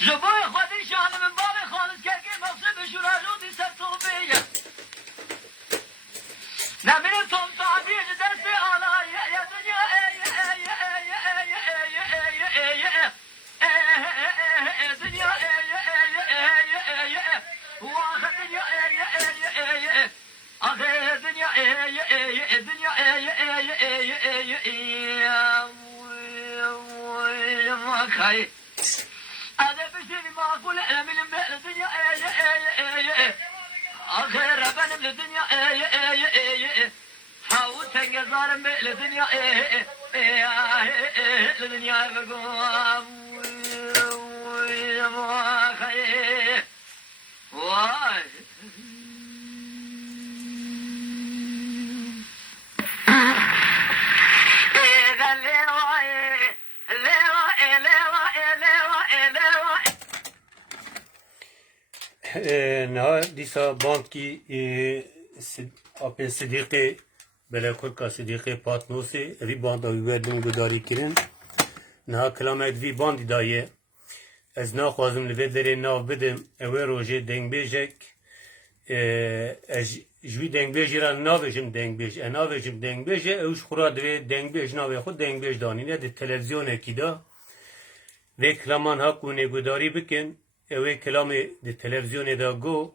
جبوي خودي شان من بابي خالص كاكي مقصي بشراجو دي سرطوبية نمين توم تعبير دستي على يا دنيا دنيا واخر دنيا اخر دنيا دنيا ما خاي هذا بشري ما أقول أنا من المهل الدنيا آخر ربنا من الدنيا حاول تنقذار مهل الدنيا الدنيا بقوم ما خير واي Naha disa bandki apên sidîqê belakurka sidîqê patnosê evî banda wî werdin gudarî kirin. Niha kilamek vî bandî daye. Ez naxwazim li vê derê nav bidim. Ew ê rojê dengbêjek ez ji wî dengbêjê re navêjim dengbêj. Navêjim dengbêje ew ji xwe re divê dengbêj navê xwe dengbêj danîne di televizyonekî da. Vê kilaman ha ku nêgudarî bikin ew ê kilamê di televizyonê da got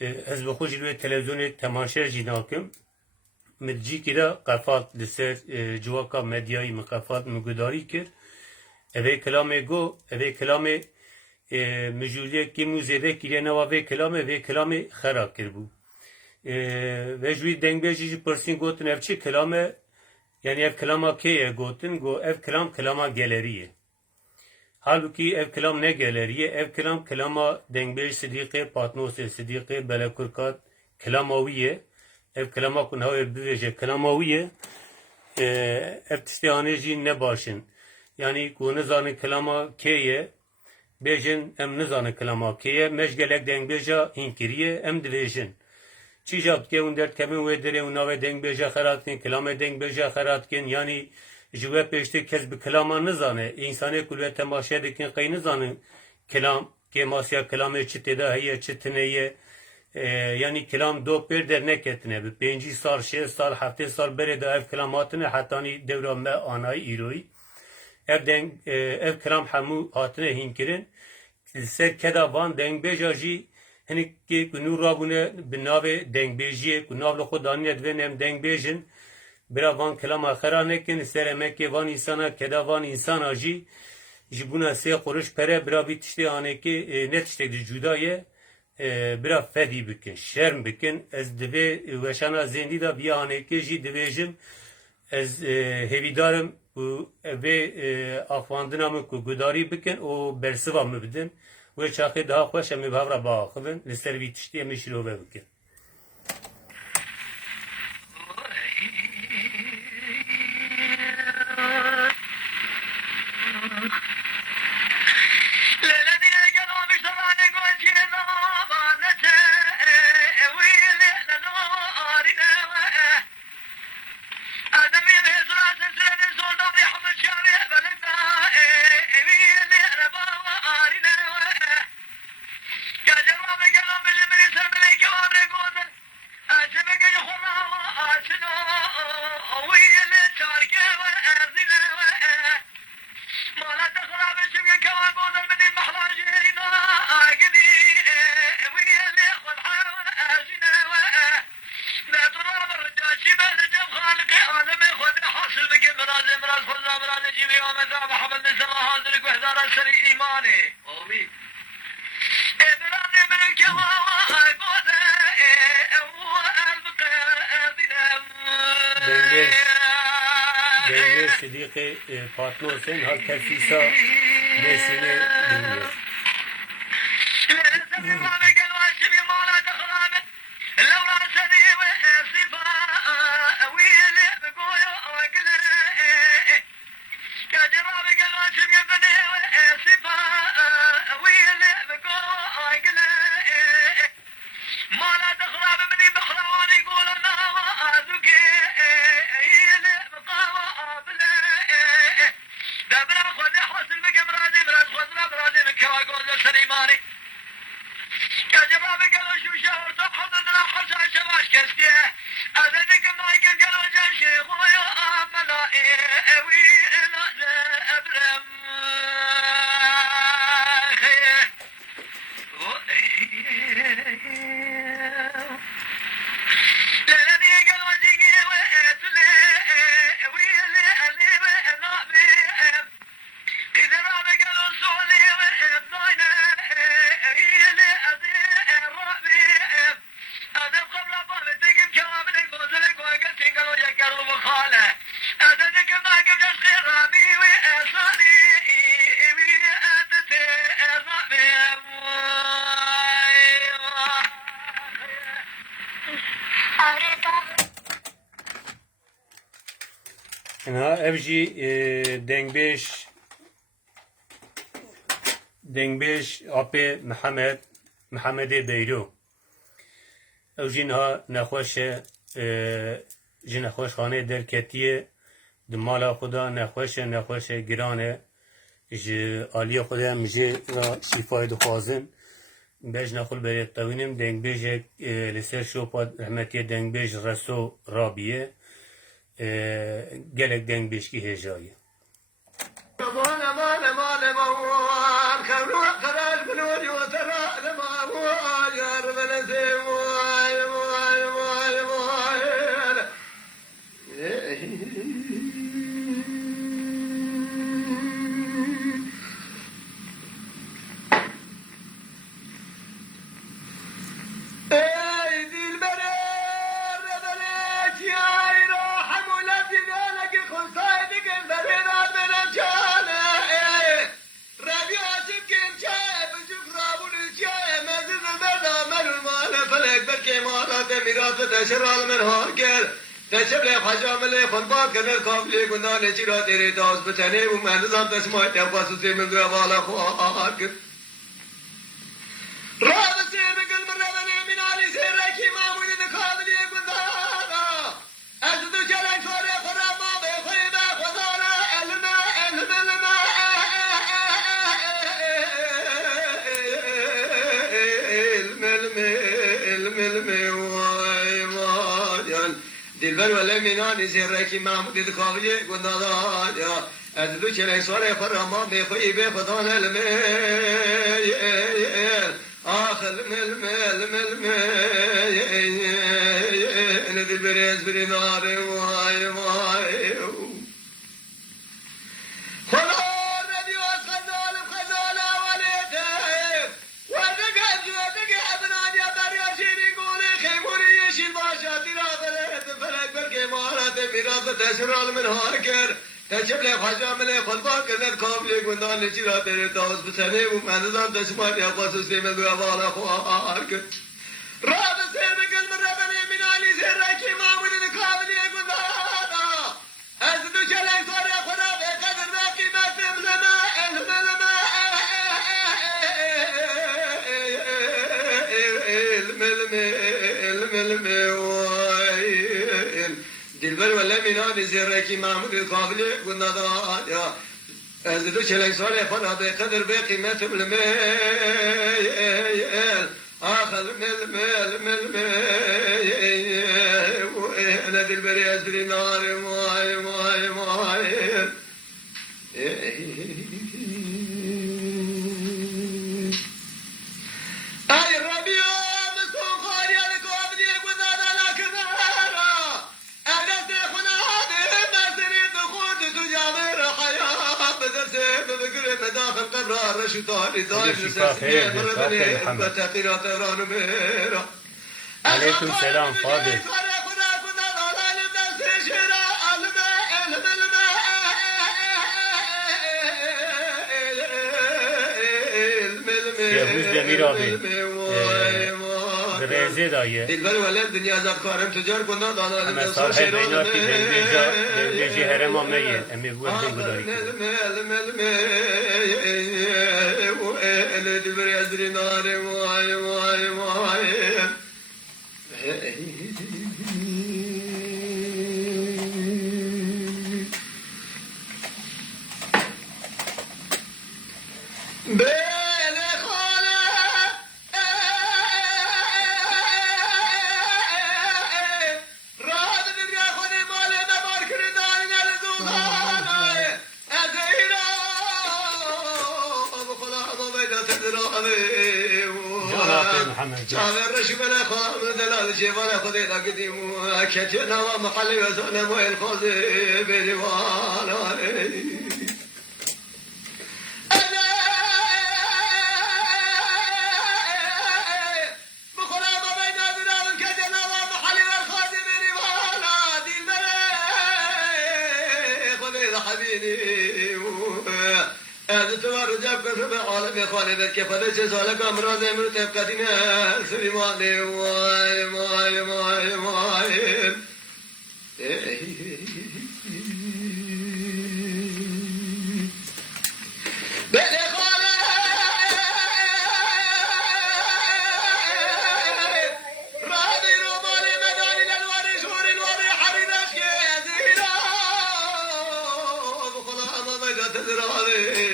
ez bi xwe jî wê televizyonê temaşe jî nakim. Min cîkî de qefat li ser civaka medyayî min qefat min gudarî kir. Ev ê kilamê got ev ê kilamê mijûliyekî min zêde kiriye nava vê kilamê vê kilamê xera kirbû. Ve ji wî dengbêjî jî pirsîn gotin ev çi kilam e yani ev kilama kê ye gotin got ev kilam kilama gelerî ye. Halbuki ev kilam ne geleriye? Ev kilam kilama dengbêj sidîqê patnosê sidîqê belekurkat kilama wî ye. Ev kilama ku navê bivêje kilama wî ye. Ev tiştê anê jî ne başin. Yani ku nizanin kilama kê ye bêjin em nizanin kilama kê ye me ji gelek dengbêja hînkiriye em dibêjin. Çîja dike hûn derdkevin wê derê hûn navê dengbêja xerat kirin kilamê dengbêja xerat kirin yani ji we pêştê kes bi kilama nizane însanê ku wê temaşe dikin qey nizanin kilam kêmasiya kilamê çi têda heye çi tune ye yani kilam do pêr derneketine bi 5 sal 6 sal 7 sal berê de ev kilam hatine hetanî devra me anayî îroyî ev kilam hemû hatine hînkirin li ser keda van dengbêja jî hinekî ku nû rabûne bi navê dengbêjiyê ku nav li xwe danîne divên em dengbêjin bira van kilama xera nekin ser emekê van însana keda van însana jî ji bûna sê quruş pere bira vî tiştê anekê ne tiştek di cuda ye bira fedî bikin şerm bikin ez divê weşana zêndî da vî anekê jî dibêjim ez hêvîdarim ku vê axwandina min ku gudarî bikin û bersiva min bidin wê çaxê daha xweş em ê bi hev re biaxivin li ser vî tiştê em ê şîrove bikin. لا لا جواني أوي إبراني من كواي بوده دنگه صدیق پاتلو حسین هر کفیسا نسینه دنگه اینا افجی دنگبیش آپ محمد بیرو او جنها نخوش جن خانه در کتیه دمالا خدا نخوش گرانه آلی خدا مجه را شفای دخوازن بیش نخول برید طوینم دنگبیش لسر شوپاد رحمتی دنگبیش رسو رابیه gelek denk beşki hecayı. تشرال من هاكر تشب لي حجام لي خنبات كنر كاملي قلنا نشيرا تيري تاوز بتاني وما نظام تسمع تنفاس سيمن قبالا خواك راب سيمن قلب الربني من علي سيركي ما مولي نكاملي قلنا أجدو جلن فوري خرابا بخيبا خضارا الماء دلبر ولی مینانی زیرکی محمود دکاوی گندادان یا ادلو چلین سواره فرما میخوی به خدا نلمه آخر المل دلبر ازبری ناری وای خدا ردیو از خزال ولیده وردگه ابنان یا دریا شیری گونه خیمونی یشید باشا دیرا میراث تشرال من هاکر تجب لي حجام لي خلبا كذا كابلي قلنا نشيرا تري تاوز بسنه وما نظام تسمع يا قاص سيمن دو والا خارك راد سيد قلب ربني من علي سركي محمود الكابلي قلنا ازدو جلي صار خدا بقدر راكي ما تملما دلبر ولا مینانی زیرکی محمود القابلی قلنا داد یا ازدو چلنگ ساله خدا به قدر به قیمت المال آخر مل انا دلبری ازبری نار مای ای ربیو شو طاري طاري شفا خير جزاك محمد. بتقيرات رانو ميرا عليكم السلام فاضل. يهوز دمير آبی رزه دایه دلبر ولد دنیا زاد کارم تجار کنا دانا همه صالح بیناتی دنبیجی هرم آمیه امی بود دن گداری دلبر یزری ناره وای وای وای محمد شوف انا خامر دلال جيبان خذي قديم كتنا ومحل وزنا وين خذي بديوان عالم خالد كيف هذا جزالك امراض امر تبقدنا سليمان واي واي واي واي بلي خالد رادي روماني مداني الانوار شهور الوري حرينك يا زينة بخلا ما بيجا تزرعي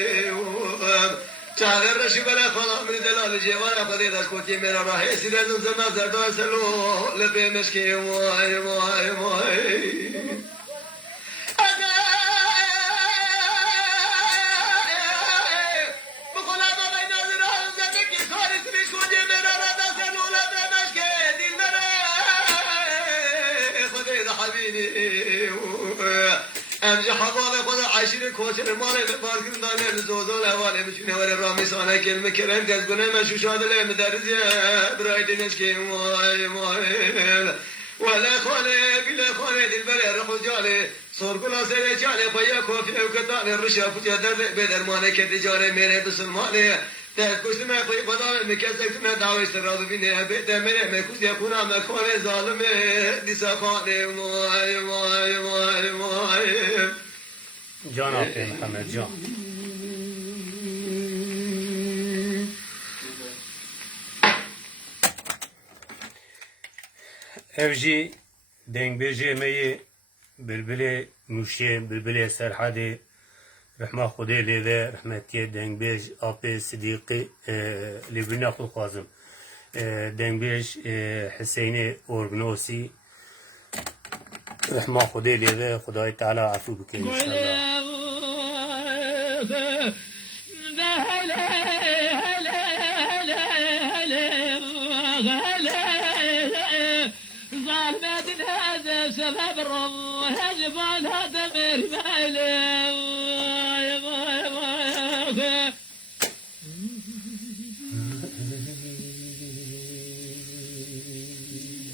شاعر رشيب على خلا من دلال جوار خديد اسكوتي من راهي سيدنا زما زردا سلو لبي مشكي واي واي واي بخلا ما بين زرال زدك خالص بشكوتي من رادا سلو لبي مشكي دل مرا خديد حبيبي امجا حباب خود عشیر کوچر مال بارگیر دانه زوزول حواله میشونه ولی رامی سانه کلمه کرن گزگونه مشوشاد له مدرزه برای دینش که وای وای ولا خاله بلا خاله دلبر رخو جاله سرگلا سر جاله پایا کوفی و کدان رشا پوچا در بدرمانه که تجاره میره بسلمانه در کشت من پای خدا میکسک من دعوی سراد بینه به میره مکوز یکونا مکان ظالم دیسا خانه وای وای وای وای جان آقای محمد جان evji dengbêjê me yê bilbilê nûşê bilbilê serhadê rehma xwedê lê ve rehmetiye dengbêj apê sidîqî lê bîna xwe dixwazim dengbêj Hüseynê Orgnosî rehma xwedê lê ve Xwedayê Teala afû bike inşallah. سبب الرضا هجبان هذا مرمالي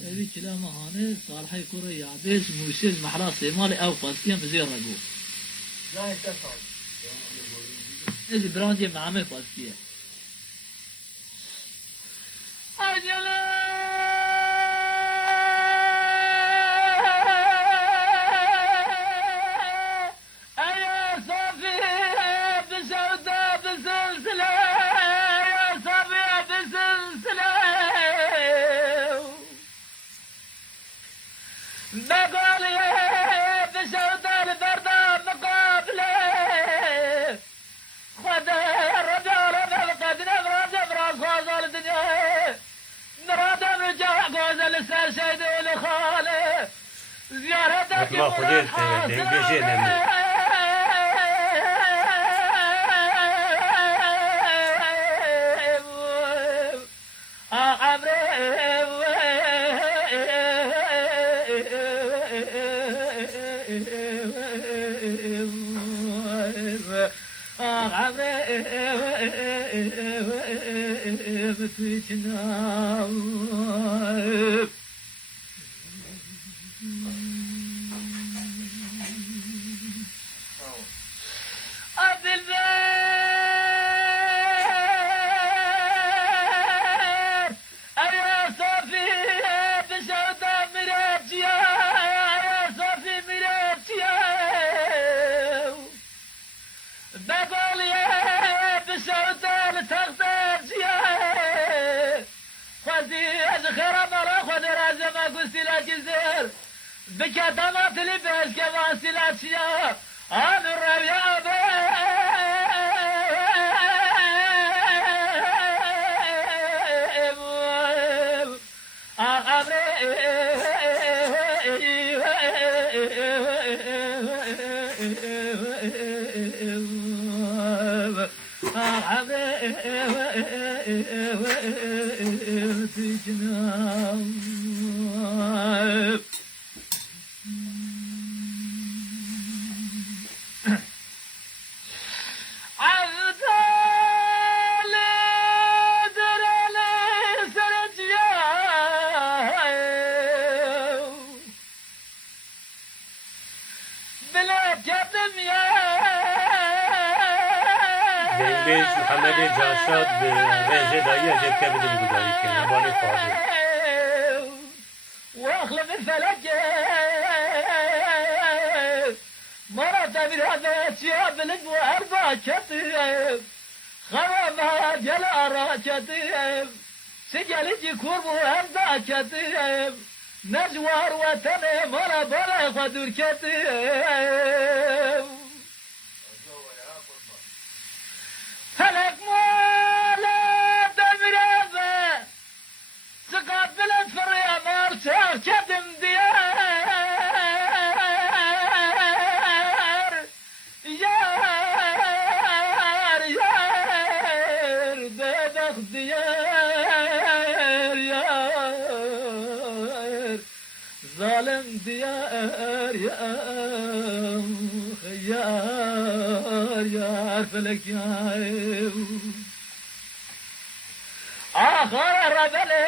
هذه كلام هاني صالح يكون يعبيس موسيز محلاص مالي او فاسكين بزير رجو لا يتفعل اذا براندي معامل فاسكين اجل رحمة خديت dengbêjê ne عمري عبد البر يا صافي بشوطة مراتيا يا صافي مراتيا بقول يا بشوطة لتغتاتيا خذي أزخرة مرة خذ رازمة قلتي لك زير بكتمات لباس كمان سلاتيا أنا الربيع دنبیج محمد جاشاد به رنج دایی عجب که بدون گذاری که نبانه فاضل واخلف الفلك مرت بهذا ثياب لك واربع كتيب خوامها جل راكتيب سجلتي كرب واربع كتيب نجوار وطني مرة بلا قدر كتيب فلك مولا دمرابة سقابلت في الرياض كتم ديار يار بدخ ديار يار ظالم ديار يار فلك يار آخر ربلي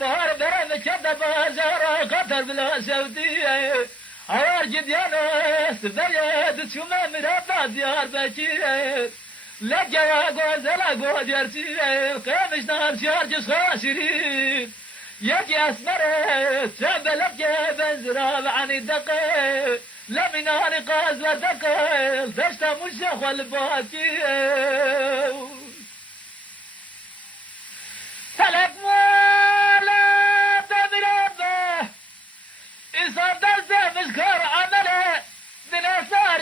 ظهر برم كده بازار قطر بلا سودية أوارجد يا ناس بيد شما مرابا ديار بكير لجوا غوزلا غوديرتي قامش نار شارج خاشرين يجي أسمر تبلك بنزراب عن الدقيق لمناني قاز ودقيق دشتا مشخ والباكي فلك مولا تبرابه إصار درسه مشكر عمله دنسار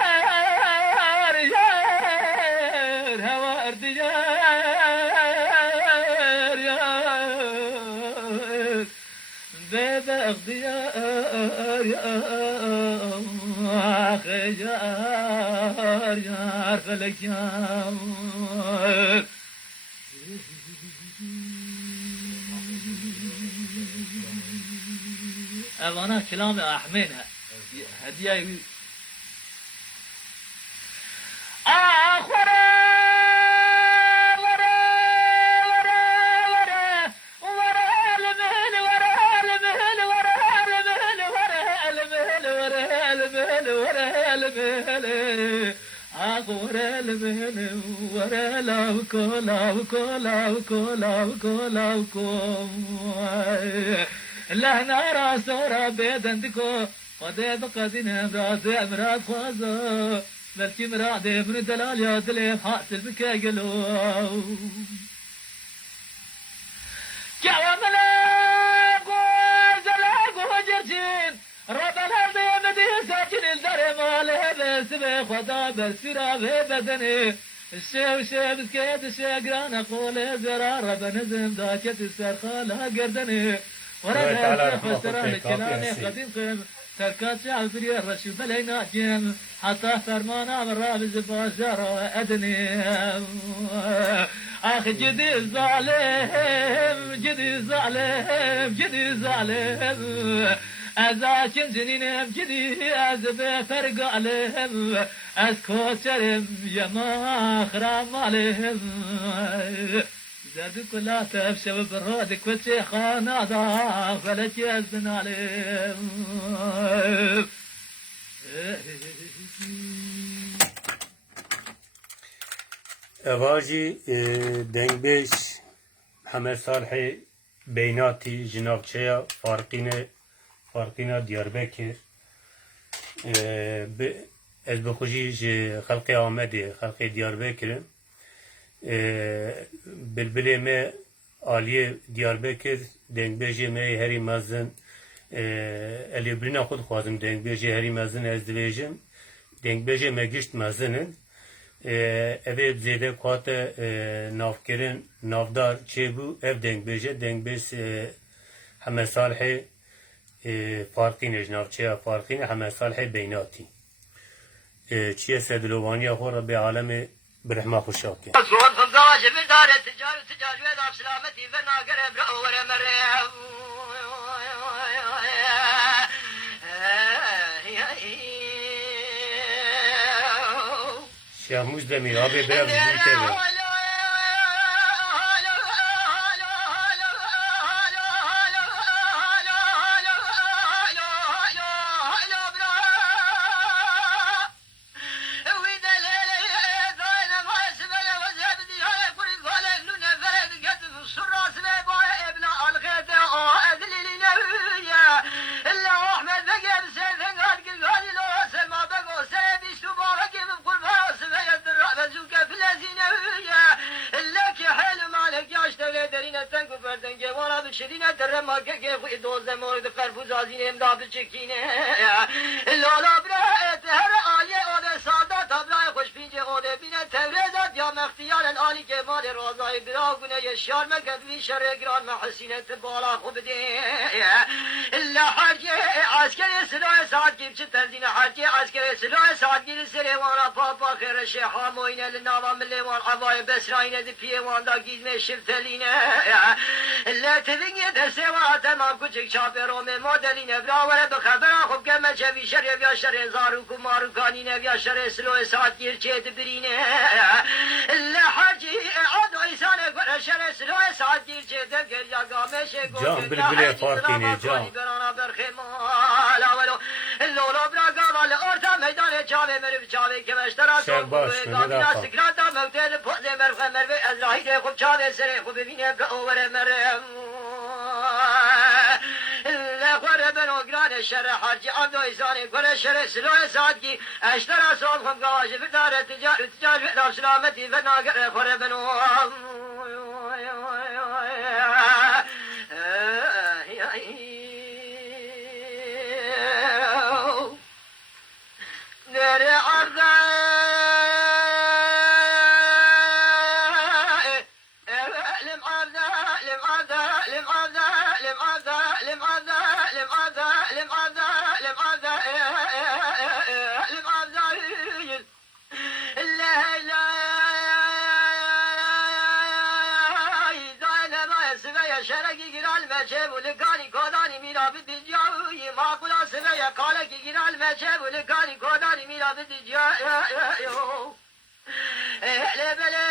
جريار يار هوار ديار يار بيبق ديار يار يار فلك يار أنا كلامي أحملها هدية ورا ورا ورا ورا ورا المهل ورا المهل ورا المهل ورا المهل ورا المهل ورا المهل ورا المهل ورا لاوكو لاوكو لاوكو لاوكو لاوكو لهنا راسورا بيدندكو قديم قدين راسي امراض خوازو بلكي مرادي من دلال يا دلي حاسل بكاقلو كواملا قوزلا قوجرجين رب الارض يمدي ساكن الدار ماله بس بخدا بالسرا بدني الشيب شيب سكيت الشيقران اقول زرا رب نزم داكت السرخالة قردني ورد خسران الكلام قديم قيم تركات شعب فري الرشيد بلينا جيم حتى فرمانا من رابز بازار أدني أخ جدي الظالم جدي الظالم جدي الظالم از آکن جنینم جدی از بفرقالم از کوچرم یما خرامالم زاد كلها تبشر برودك وتشي خانادا فلك يزنالم اواجی دنگبیش همه صالح بیناتی جنابچه فارقین دیاربکر از بخوشی خلق آمده خلق دیاربکر بلبلی ما عالیه دیاربکر دنگبیجی ما هری مزن الیبرینا خود خوازم دنگبیجی هری مزن از دویجم دنگبیجی ما گشت مزنن اوه زیده قوات نافکرین نافدار چه بو اف دنگبیج همه صالح فارقین نافچه فارقین همه صالح بیناتی چیه سدلوانی خور به عالم برحمه خوشاکه صوت فضاج بدار التجار ويضع سلامتي فناقر ابرأ ورا مريم شیخ مزدمی آبی برم زیده بر شدينا درما كي دوز مورد قربوز عزين امدا بچكينه لالا برات هر عالي اود سادات ابرای خوش پینج اود بینه تورزات یا مختیار الانی که مال رازای برا گونه یشار مکدوی شر گران محسینت بالا خوب ده الا حاجه عسکر سلاح ساعت کی چه تنظیم حاجه عسکر سلاح ساعت کی سلیوانا پاپا خیر شیخا موینه لناوا ملیوان عوای بسراینه دی پیوان دا گیزمه شفتلینه الا تدنگه دسوا تمام کوچک چاپروم مدلینه براوره بخبر خوب که مچوی شر یا شر زارو کمارو کانینه یا شر سلو ساعت گیر چه برینه لحجی عاد ایسانه گر شر سلو ساعت گیر چه دگر یا گامش جان بلبل فارقینه جان برانا برخمال اولو لولا براگا وال ارتا میدان چاوه مرو چاوه که مشترا شر باش گامینا سکراتا موتل پوز مرخ مرو از راهی خوب چاوه سر خوب ببینه براور مرم لخور بنو گران شر حاجی عبد ایسانی گر شر سلو سادگی اشترا صوب خم گواش بدار تجار بدار سلامتی فناگر خور بنو در عرض شرقی گرال مچه بولکانی کودانی میرا بدی جایی ما کلا سوی کالکی گرال مچه بولکانی کودانی میرا بدی جایی اهل بله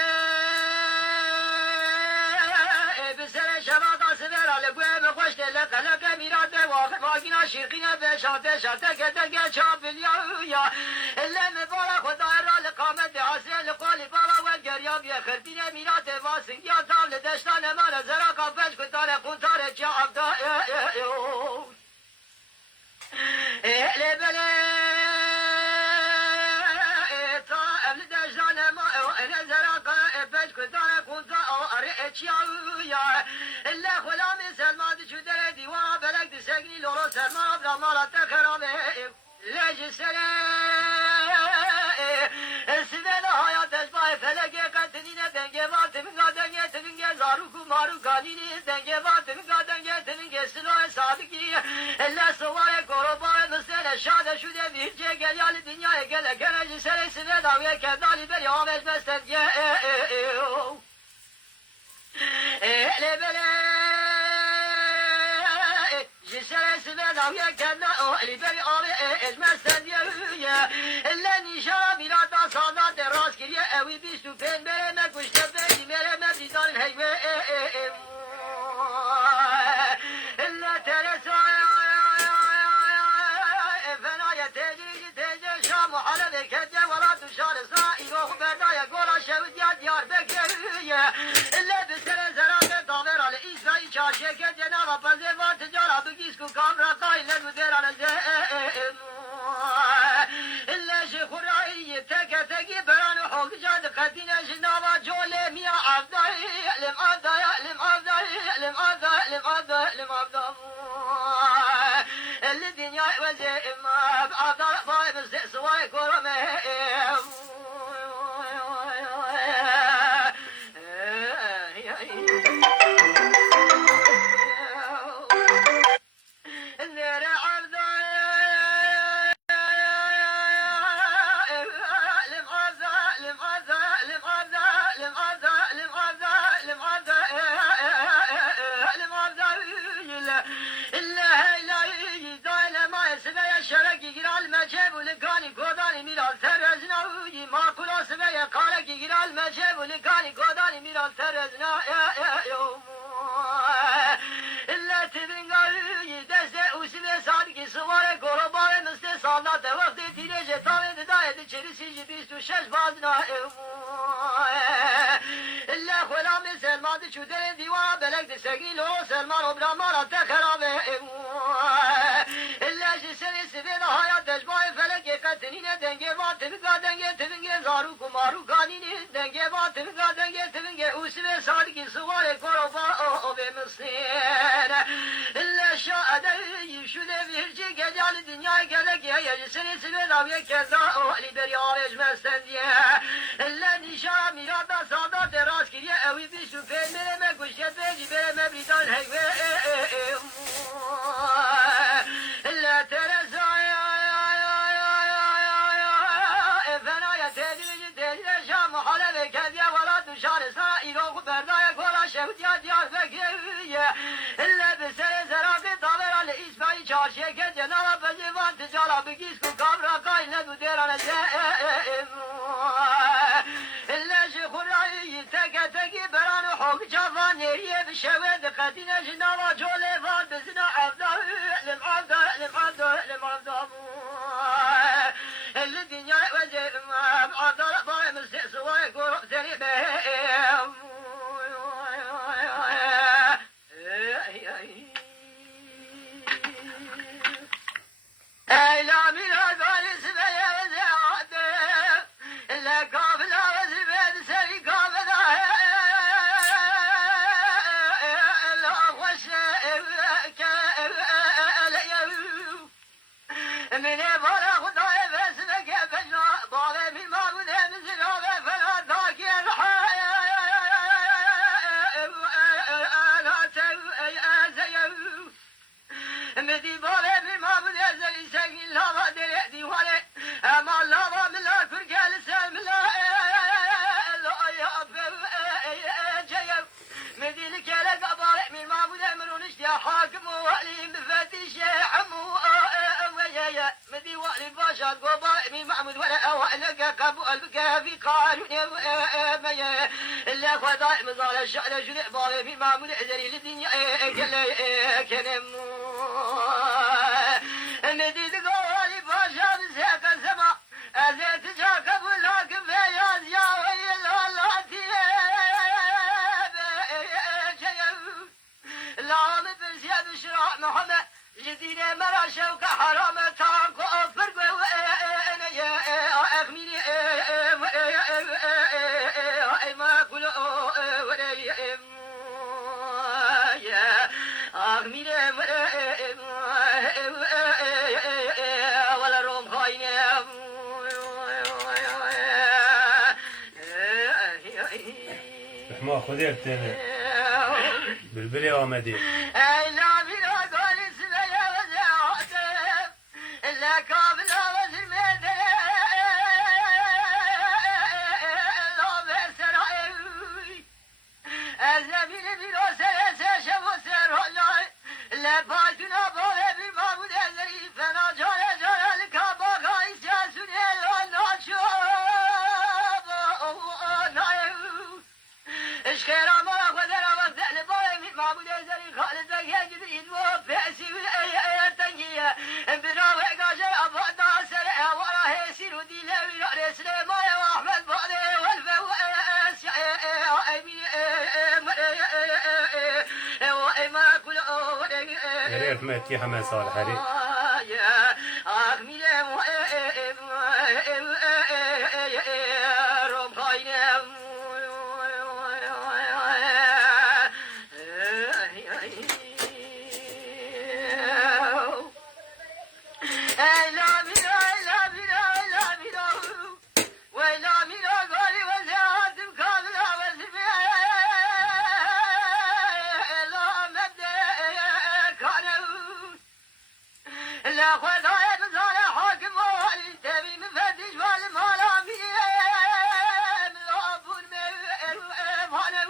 بسر شبادا سویرا لگوه مخوشت لقلق میرا ده واقع ماگینا شرقینا بشاته شاته کتگه چاب بلیایا اللي مبارا خدا را لقامت حاصل قولی بابا و گریا بیا خردین میرا ده واسن یا تام لدشتان مارا زرا کافش کتار قنطار چا عبدا اهل بله تا اهل دشتان ما انا زرا کافش کتار قنطار ارچیا الا غلام سلمان چودر دیوارا بلک دسگنی لورو سلمان برامالا تخرامه لج سلام hayat esbay feleke katine denge var teminga denge teminge zaruku maru galini denge var teminga denge teminge silo sadiki elle sovaya koroba mesele şade şude birce gel yani dünyaya gele gele sere sine daviye kedali beri ameş besten ye ele bele jisere سبب داوية كنا لبري آوي اجمستن ديوية إلا نشارة ميرادا صادات راس كريه اوي بيستو بين برمه كشته بيجي برمه بيدان الهيوه إلا ترسا فنايا تيجي شام وحالة بكتة ولا تشار سائر وخبردايا قولا شود يا ديار بكريه إلا بسر زرابة دامر على إيساي چاشيه كتة ناغا پزيوان تجارة بگيسكو كامرا قايلة مدير على زائم إلا شخورائي تكا تكي برانو حوق جاد قدينة جنابا جولي ميا عبداي لم عبداي لم عبداي لم عبداي لم عبداي لم عبداي اللي دنيا وزي إما بعبداي باي بس سواي كورمي المجيب لكاني قوداني ميرال ترزنا يوم إلا تبنغاري دسته وسبه صادقي سواره قرباره مسته صالات وقت تیرجه تاوه ددایه چریسی جبیستو شش بازنا إلا خلام سلمان چودر دیوان بلک دسگیلو سلمان و برامارا تخرابه إلا جسر سبه حیات دجبای فلک قتنین دنگه وان تبقا دنگه زارو کمارو کانین دنگه وان تبقا دنگه وسبه صادقی سواره قربا او بمسین إلا شاهده شده virci geceli dünyayı gerek ya yecisini sibir abiye keza o liberi ağrıç mesten diye İlla nişa mirada sağda teras giriye evi bir süper mereme kuşet ve libereme bridan hekve İlla teresa efenaya tedire şam hale ve kediye vala duşarı sa iroku berdaya kola şevdiya diyar ve geviye İlla besere zerafi taver ale İsmail çarşıya gece nala pezivan ticala bigis ku kavra kayne du derane zeem İlla şikhurayı teke teki beranı hok çafa neriye bir şeved kadine jinava jole van bezina avda lim avda lim avda lim avda elli dünya ve zeem avda bayımız sesuvay kurup seni behem Eylâmin azalisi ve yevzâde İlle kâfilâ ve zibed seri kâfilâ İlle hoşe evleke evleyev Mine bana hudâye vesine kefeşna Bâve bil mâbude mizilâ ve felâ dâkiyen Medi bale bir mabud ezeli sevgil lava dere divale Ama lava mila kürgeli sevmila La ya ceyev Medili kele kabale bir mabud emrun işte hakimu valim müfettişe hammu Medi vali başat goba bir mahmud ve evaleke kabu albike fi kanun İlla khuda imzale şa'le jüle bale bir mabud ezeli li dünya ekele kenemu Medidi gali başa bize kazama Ezeti çaka bu lakin beyaz ya Allah diye Lâmi bir ziyad şira Muhammed Cidine mera şevka harame tanko afır ve Ekmini Eyma kulu Akmini ولا روم خاينه ما خودت بلبلی آمدی ای لا بلا قال سبيا وزعت الا قابل وزر مدى لا بسرعي ازمين بلا سرسه شو سر لا باتنا بوه بما ارحمتی همه سال هری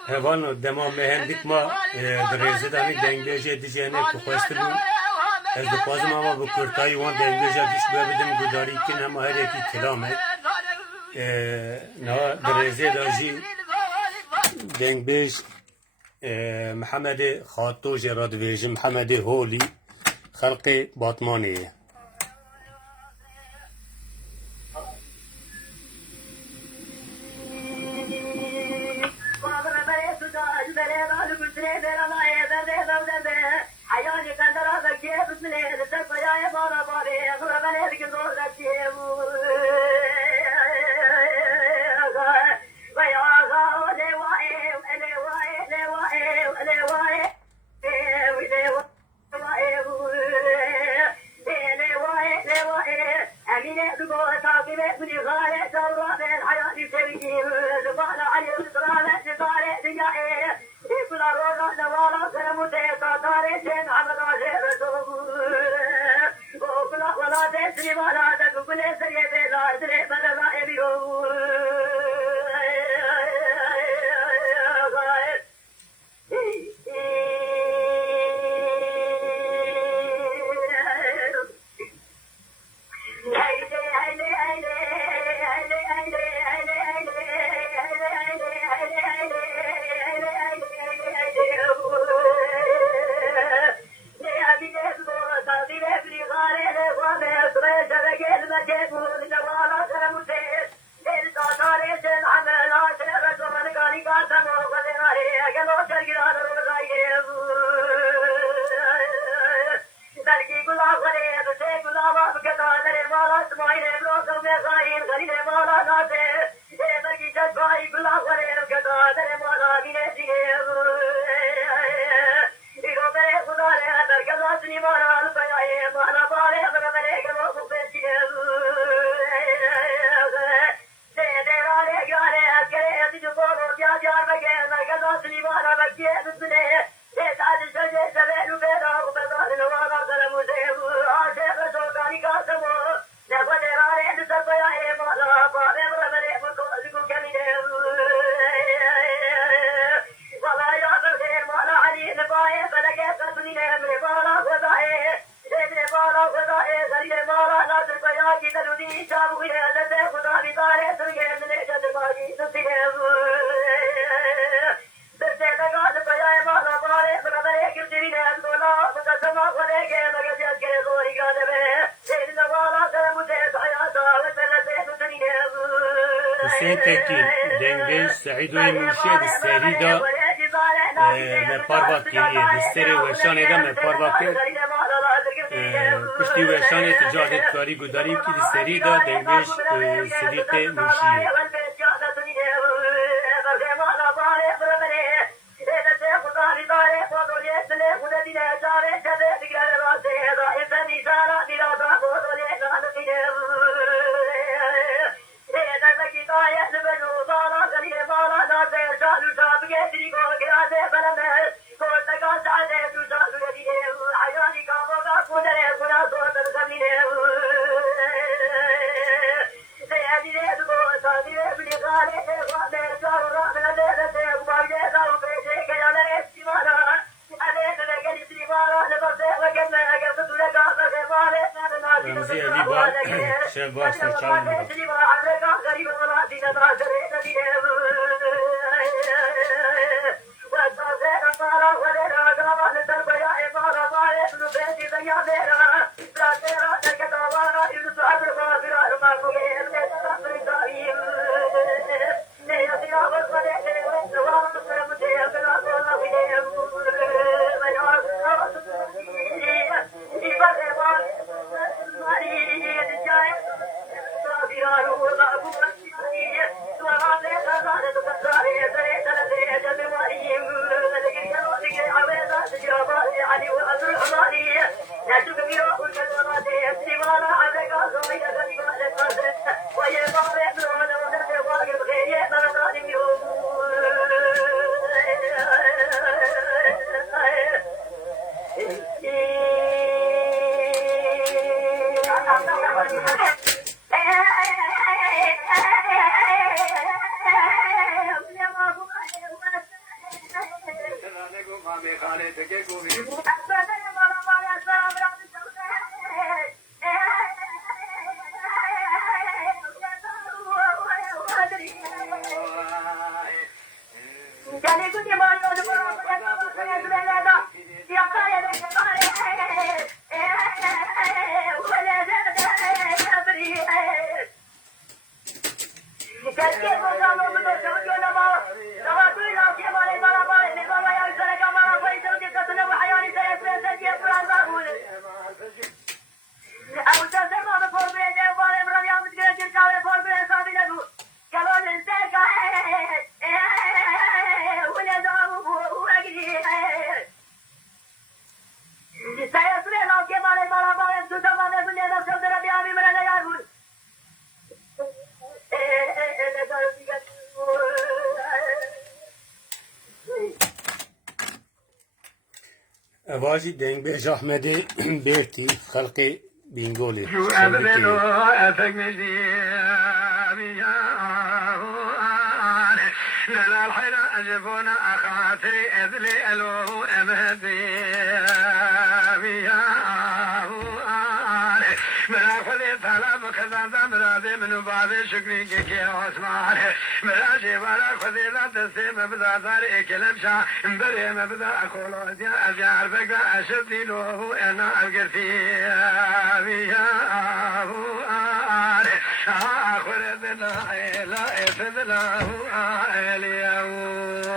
هوان دما مهندک ما درزه دانی دنگلیجه دیجانه بخواسته بود از دخوازم اما بکرتای وان دنگلیجه دیش ببدم گداری کن هم هر یکی کلامه نه درزه داجی دنگ بیش محمد خاطوج رادویج محمد هولی خلق باطمانیه حسين تاكين دنگل سعيد ويمشي السري دا مپاربات كيريه دستري وشانه دا مپاربات كير پشتی وشانه تجارت کاری گداری کی السري دا دنگش صديق منشيه رمزي علي بار شيخ بار سرچاوي واجی دنگ به جحمدی بیرتی خلقی بینگولی شو أبدلو أفك مزيابي لا الحيرة أجبونا أخاطري أذلي ألوه أمهدي من أخذ طلب كذا مرادي من بعض شكري كي عثمان مراشي ولا خذي لا تسيم بدا داري كلام شا بري مبدا أقول أزيار بقى أشدي له أنا أقرتي آخر ذنا لا إفذله اليوم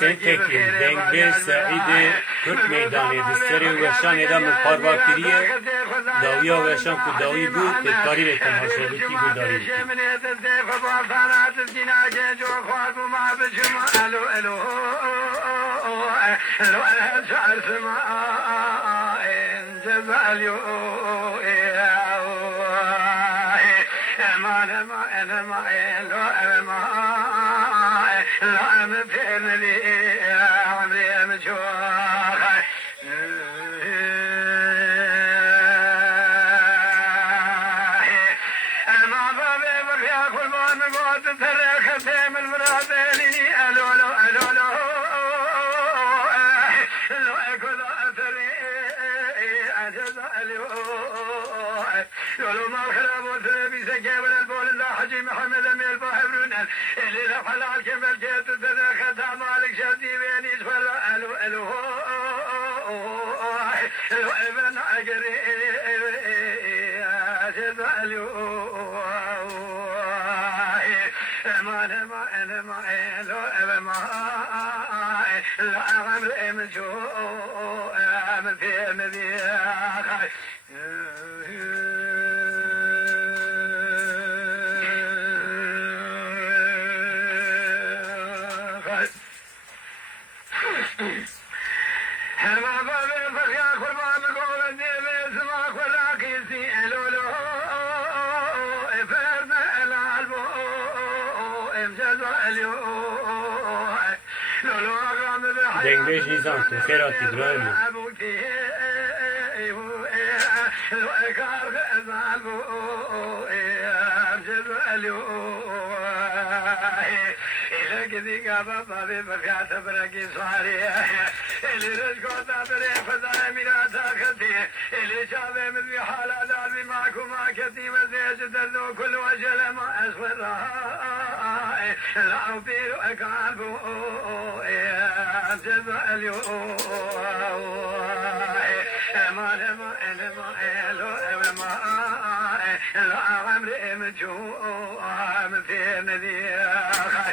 حسین تکی دنگ به سعید ترک میدانی دستری وشان ادام پاروا کریه داویا وشان کو داوی بود که کاری به تماشا بکی گداری لا أمفين لي عمري مجوخ ما بابي بريا كل ما نقعد تريخ تيم المراديني ألو لو ألو لو لو أكل أثري أجز ألو يقولوا ما الخلاب والثلبي سجابر البول الله حجي محمد أمير باحبرون اللي لفحل على الكمل جيت تدخل مالك شدي بيني فلا ألو ألو لو ابن أجري أجد ألو ما لو ابن ما لا أغمر إمشو أمن في مذيخ هما بابي فخيا قربان قول ديبي سما خلا كيسي الولو افرد الالبو امجز اليو لولو اغام بحياتي دنگبیش نیزان تو خیرات ابراهیم ابوكي لو اكار غزالو امجز اليو كذي قابا بابي بفيات بركي صاري اللي رزقو دابري فضاي ميراتا خطي اللي شابي مثل حالا دالبي معكو ما كتي مزيج دردو كل وجل ما اسفر لا بيرو اكالبو امجز اليو ما لما انما الو ما لا عمري مجو في مذيخ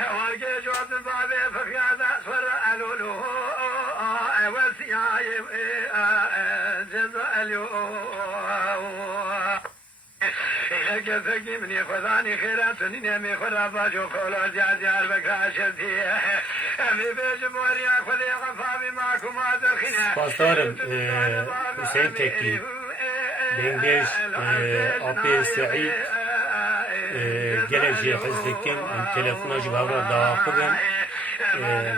والقي جوز بابي فخيا ذا صر الولو والسياي جز اليو إلك فقي مني خذاني خيرات نيمي خرابا جو قولو جازيار بكاشتي أمي بيج موريا خذي غفابي معكم هذا الخنا پاسدارم حسین تکی دنگبیش آبی سعید گلک جی حزد کن ام تلفونا جی باورا دا خودم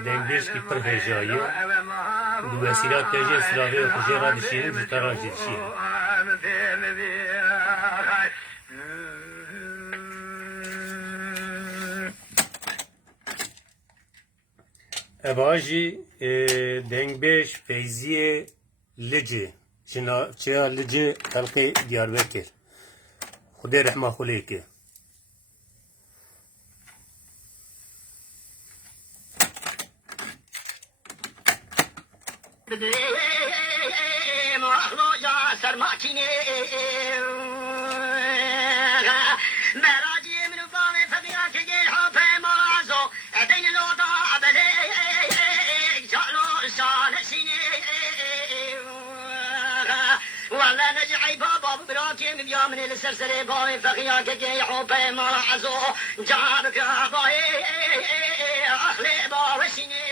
دنگبیش کی پر هجایی دو وسیلات تجی سلاحی خوشی را دشیرین جتا را جدشیرین اباجی دنگبیش فیزی لجه چرا لجه خلقی دیاربکر خدای رحمه خولی که ولا نجعي بابا براكي من يوم من السرسري باي فخيا كي حوبي ما عزو جابك باي اخلي باوشيني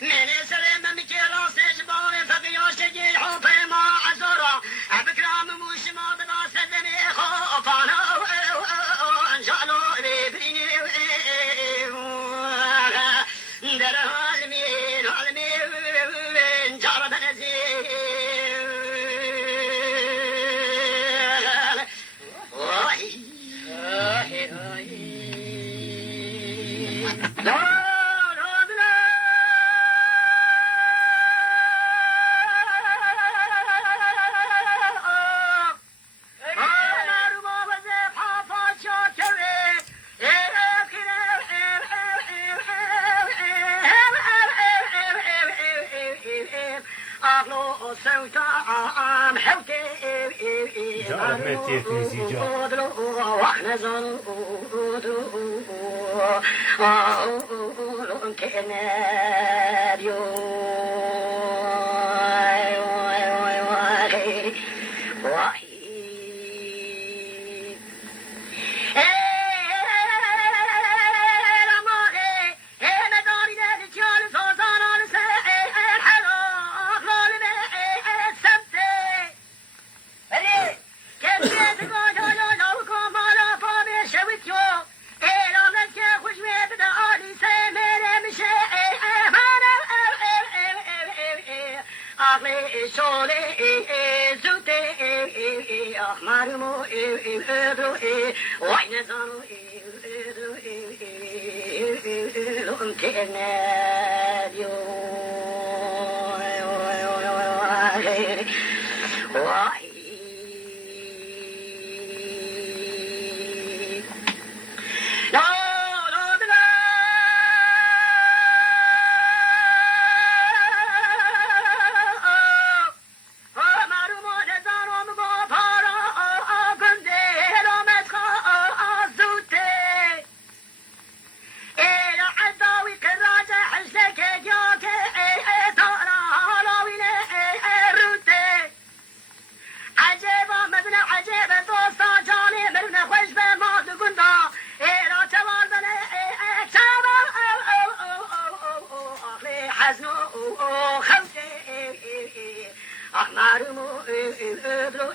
من سلم مكيرا سجباي فخيا شكي حوبي ما عزورا بكرام موش ما بدا سدني خوفانا جالو بيبريني در عالمين عالمين جارب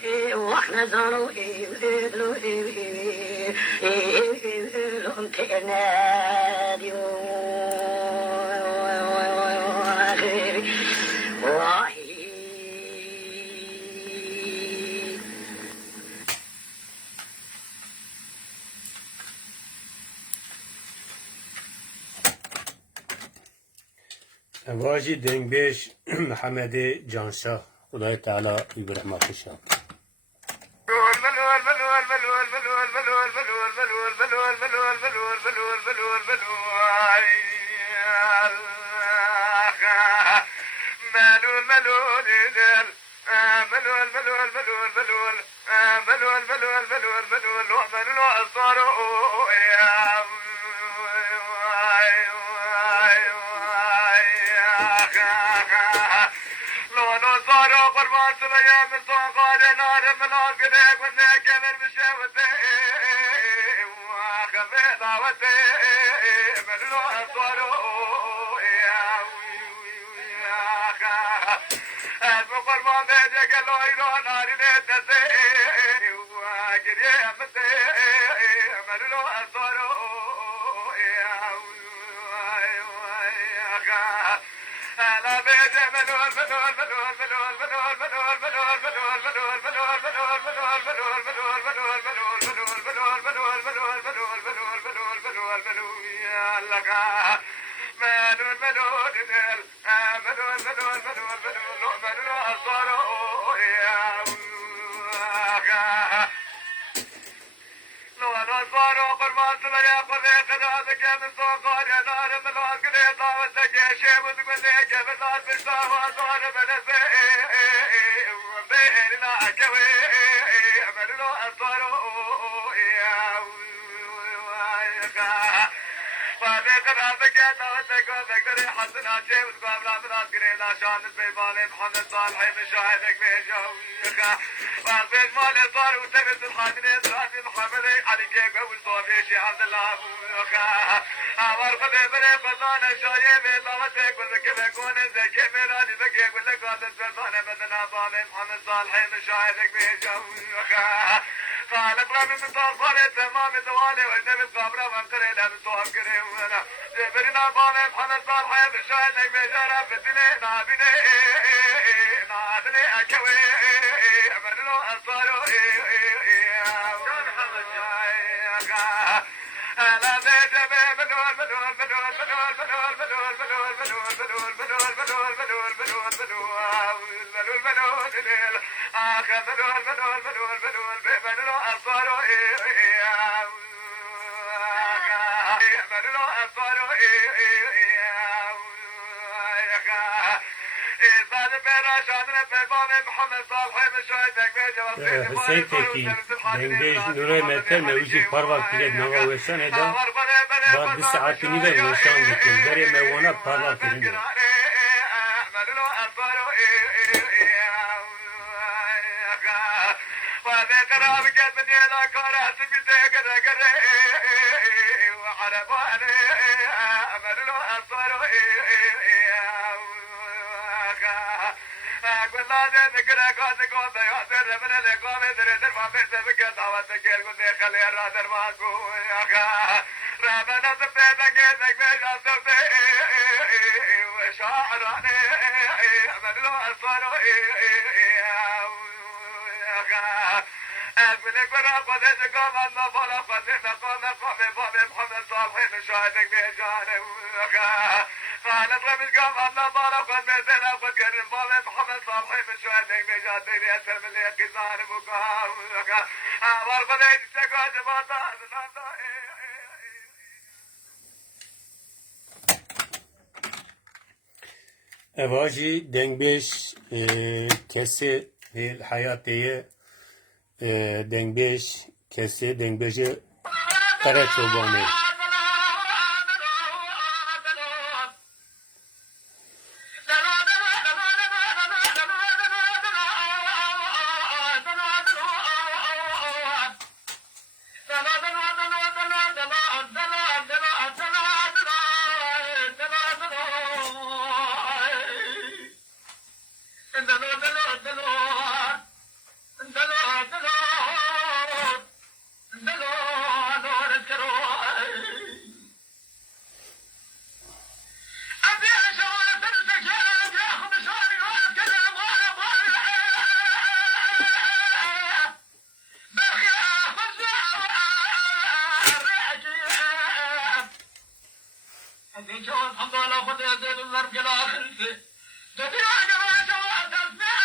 واحنا زارو لهم تناديو واجی دنگ بیش محمد جانشاه خدای تعالی برحمه خوشا حسین تکی دنگ بیش نوره متر موجی پروا کرد نوا وشان ادا بعد 2 ساعت نیده وشان بکن داری موانا پروا کرده اواجی دنگ بیش کسی حیاتیه دنگ بیش کسی دنگ بیش قره چوبانه الحمد لله خذ زيد الضرب إلى آخر تدري أجل سواء تسمع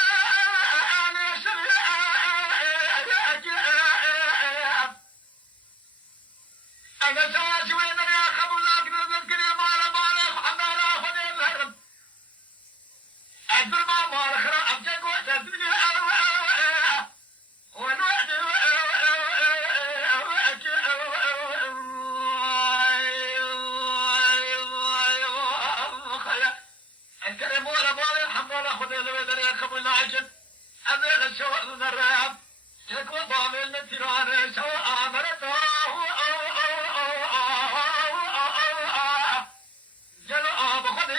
أنا سواسي وين يا خبر لكن نذكر يا مال الحمد لله خذ الضرب أدبر ما مال خرا أبجك وتدري ونوعد الكريم ولا بالي الحمد لله خذ الودر يركب العجل أبيغ السواء من الراب تكوى ضامن التيران سواء أمرته جلو بخذ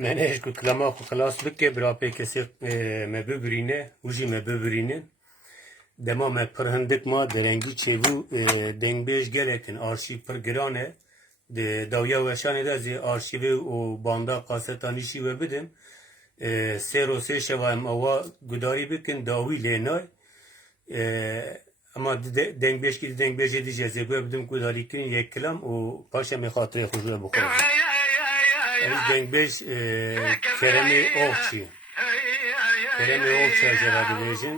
منهج کو کلمه خو خلاص بکه برا پی کسی me bibirine u jî me bibirînin dema me pir hindik ma derengî çêbû dengbêj gelekin arşîv pir giran e di dawiya weşanê de zê arşîvê û banda qasetanî şî we bidin sêr û sê şeva em ewa gudarî bikin dawî lê nay ama dengbêjkî di dengbêjê dî jê we bidim gudarîkirin yek kilam û paşa me xatirê xwe ji we bixwazim ez dengbêj Keremê Oxçî Keremê Oxçî jeva dibêjin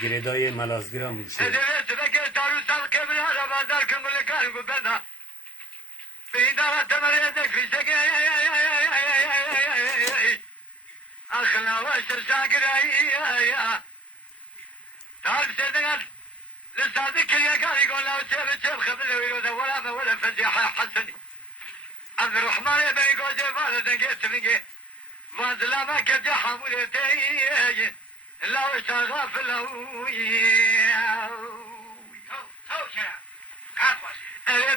girêdayê melazgira Mûşê عبد الرحمن بن قوسي فارس قلت منك فازلا كبد حمولتي لو شغاف لو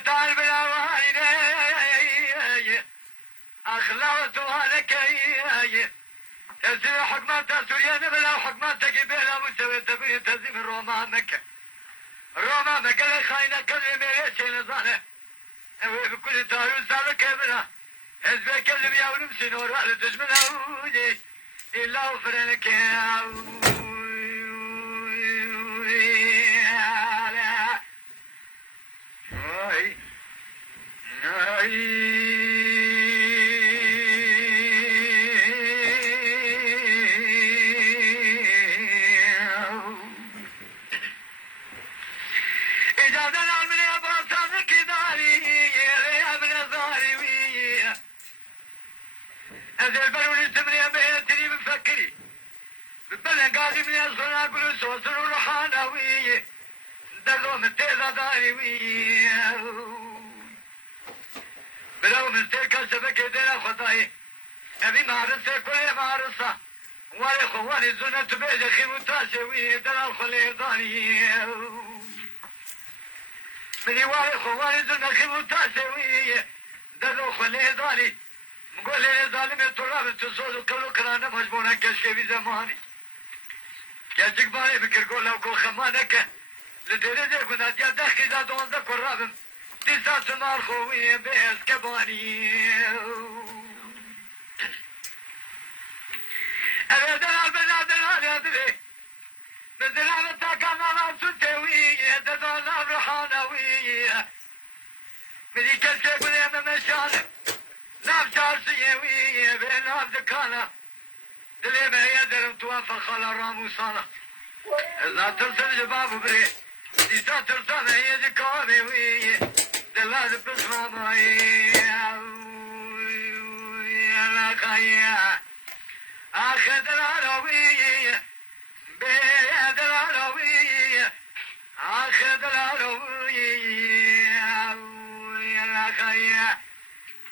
طالب الاوائل اخلاوتها لك تسير حكمات سوريا بلا حكماتك بلا مستوى تبين تزيم روما مكه خاينه كل مريش نظانه بكل طاير صار كبرى حزب كلم يا ونمسي نور على تجمل عودي إلا وفرنك غازي من يزغنا كل صوصر ورحانوي دلو من تيزا داري بلو من تيكا سبك دينا خطاي أبي مارسة كل مارسة واري خواني زنة تبيج خيمو تاسوي دلال خلي داني مني واري خواني زنة خيمو تاسوي دلو خلي داني مقول لي ظالم تراب تصود كلو كرانا مجبورا كشكي زماني كشك باري بكر قول لو كل خمانك لدرجة كنا ديال داخل دا دونزا كرابم تسا سمار خوي بيس كباني أبي دلال بنا دلال يا دلي دلال تاكانا لا سنتوي دلال رحانوي مني كشك بنا ممشانك نام شارسيوي بنام دكانا دلي ما يدرم توافق على راموسانا لا ترسل جباب بري ديسا ترسل هي دكامي وي دلال بسمامي لا خيا آخر دلاروي بي دلاروي آخر دلاروي لا خيا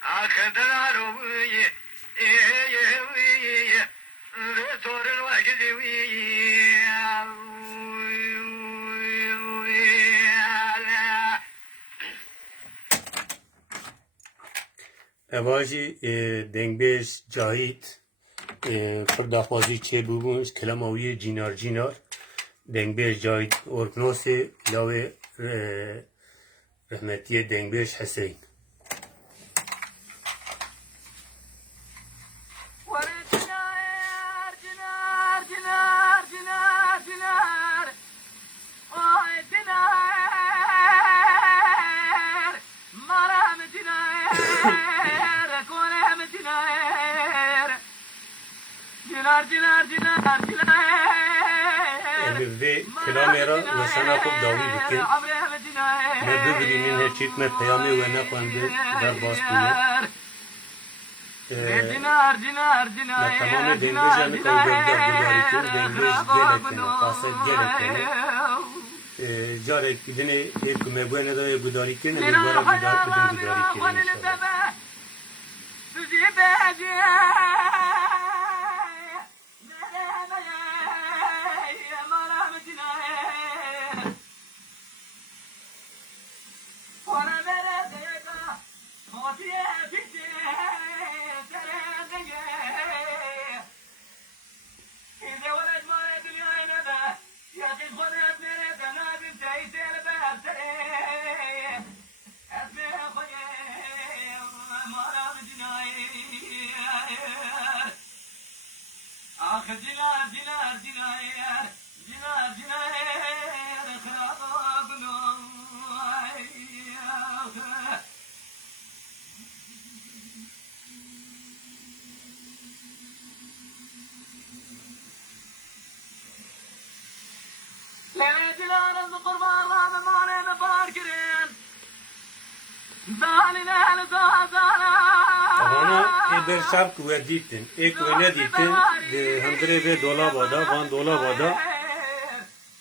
آخر دلاروي وي رسول الوجد وي اواجی دنگبیش جاهید پرداخوازی چه ببونش کلماوی جینار جینار دنگبیش جاهید ارکنوس لاوه رحمتی دنگبیش حسین ve kelamera ve sana खूब दावी बिके मैं भी बिनी ने चित में पयामे हुए ना पंदे दर बास पुने मैं तमाम देंगे जाने कोई बेदर गुजारी क्यों देंगे गेले के ना पासे गेले के ना जारे कितने एक मैं बुने तो एक गुजारी के ना मेरे बारा गुजारी के در شب کوه دیتن یک کوه دیتن هندره به دولا بادا وان دولا بادا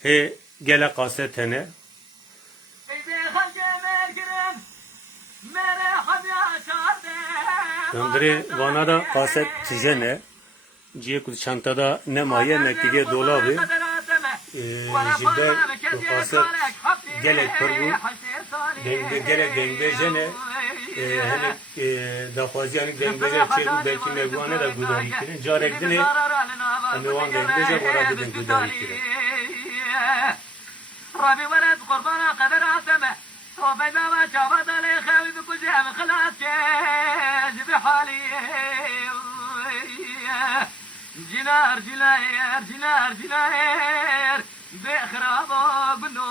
he gele kasetene hindre vana da kaset tijene ciye kutu çantada ne maye ne ki dolabı jiber bu kaset gelek pergu denge jene hani daxwaziyani dengbeje çeru belki megwane da gudari kirin jarek dine amewan dengbeje bora gudin gudari kirin ربي ولد قربانا قدر عتمه وبيدا ما شابت علي خاوي بكجام خلاص كيج بحالي جنار جناير جنار جناير بخرابو بنو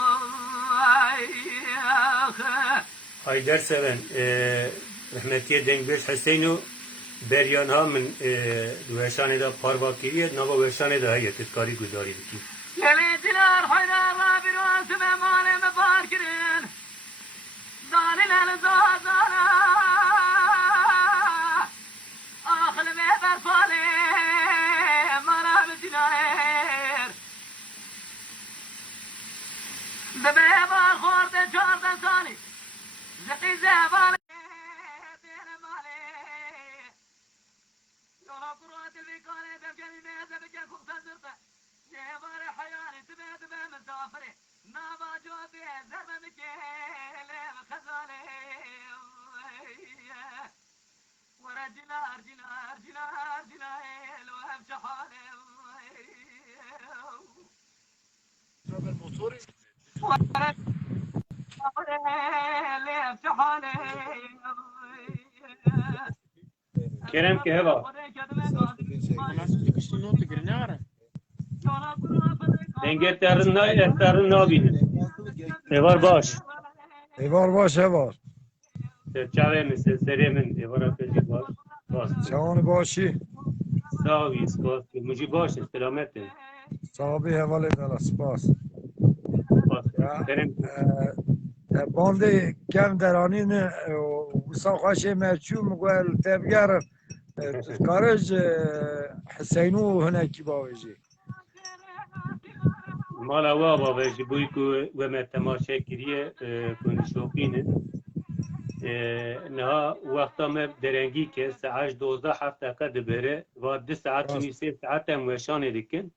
Haydar Seven rahmetiye Dengbeş Hüseyin'u beryanha min veşane da parva kiriye nava veşane da yetkari gudari biki. Leletiler haydar Rabbi rasime maleme barkirin Zaliler zazara Ahlı ve berfale Marab cinayer کرم که هوا دنگه ترن نابینه ایوار باش ایوار باش ایوار چاوه مثل سری من ایوارا کجی باش باش چوان باشی ساوی سپاس مجی باشه سلامته صحابی حواله دل سپاس سپاس کرم بانده کم درانین وسا خوشه مرچو مگوال تبگر کارج حسینو هنکی باوجی مالا وا بابا جبوی کو و ما تماشا کریه کن شوقینه نه وقتا ما درنگی که ساعت 12 هفته قد بره و 2 ساعت و 3 ساعت هم وشانه دکن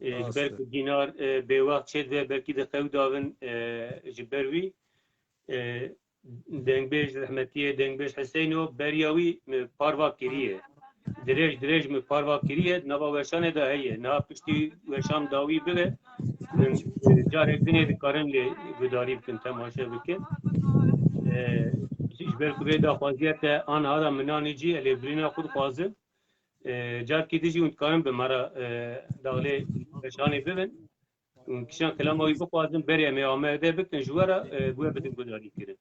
جبر کو دینار به وقت شد و بلکی د خو داون جبروی دنگ بیش رحمتیه دنگ بیش حسینو بریاوی پاروا کریه درج می پاروا کریه نوا وشانه دا هیه نه پشتی وشان داوی بره من جارek dinê dikarin lê gudarî bikin temaşe bikin ji ber ku vê daxwaziya te aniha da minanê cî lêbirîna xwe dixwazim carkê dijî hûn dikarin bi me ra daxilê veşanê bibin kişan kelama wî bixwazim berê me amade bikin ji we re bu we bidin gudarî kirin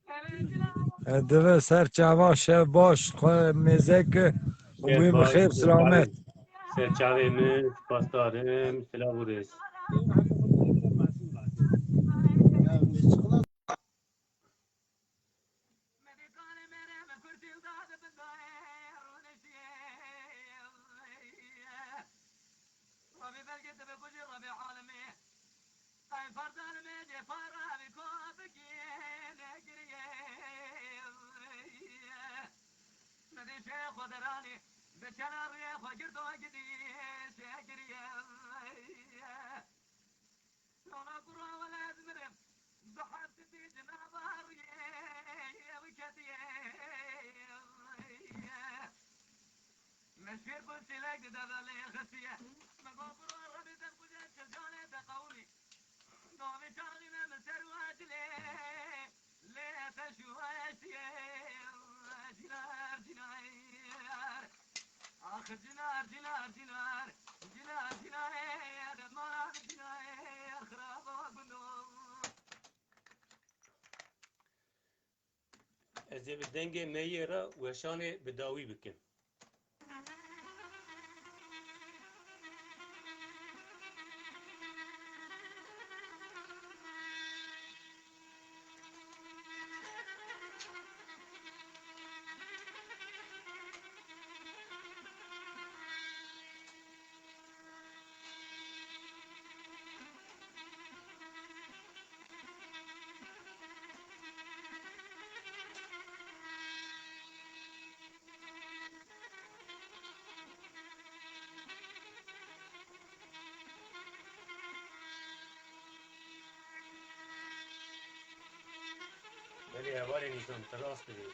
دوه سر چاوا شب باش مزک وی بخیر سلامت serçavê min spasdarim silav û rêz Ez ê bi dengê meyê re weşanê bi dawî bikim. Belê hevalê nîzam te rast bidî.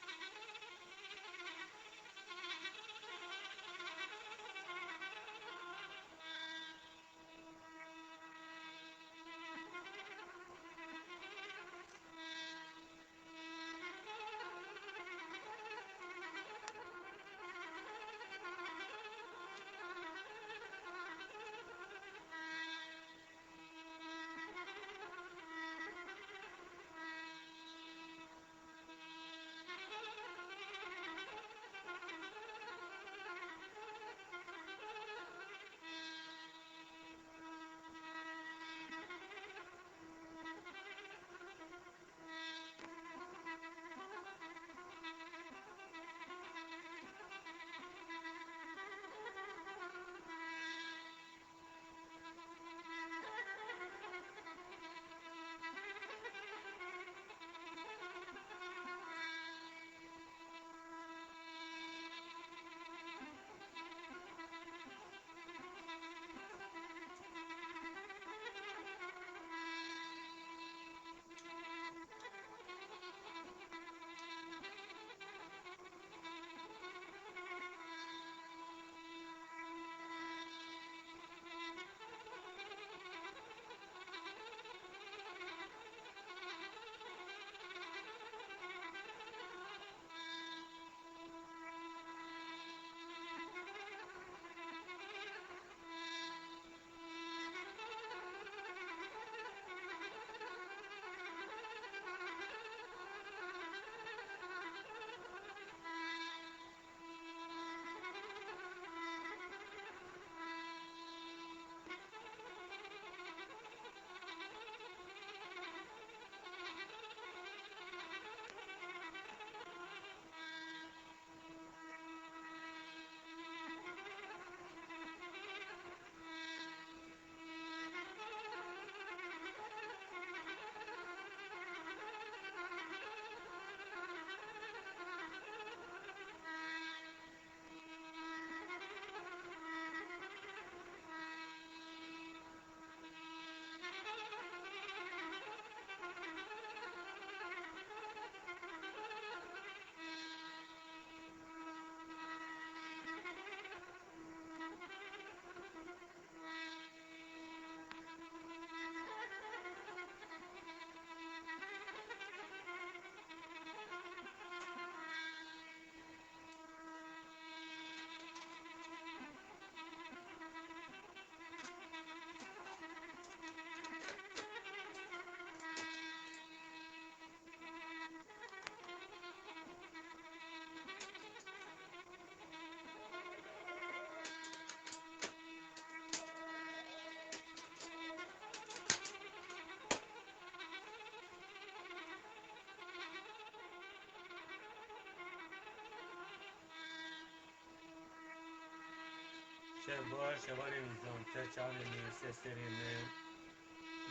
شبار شبان نظام ترچان نیسته سریم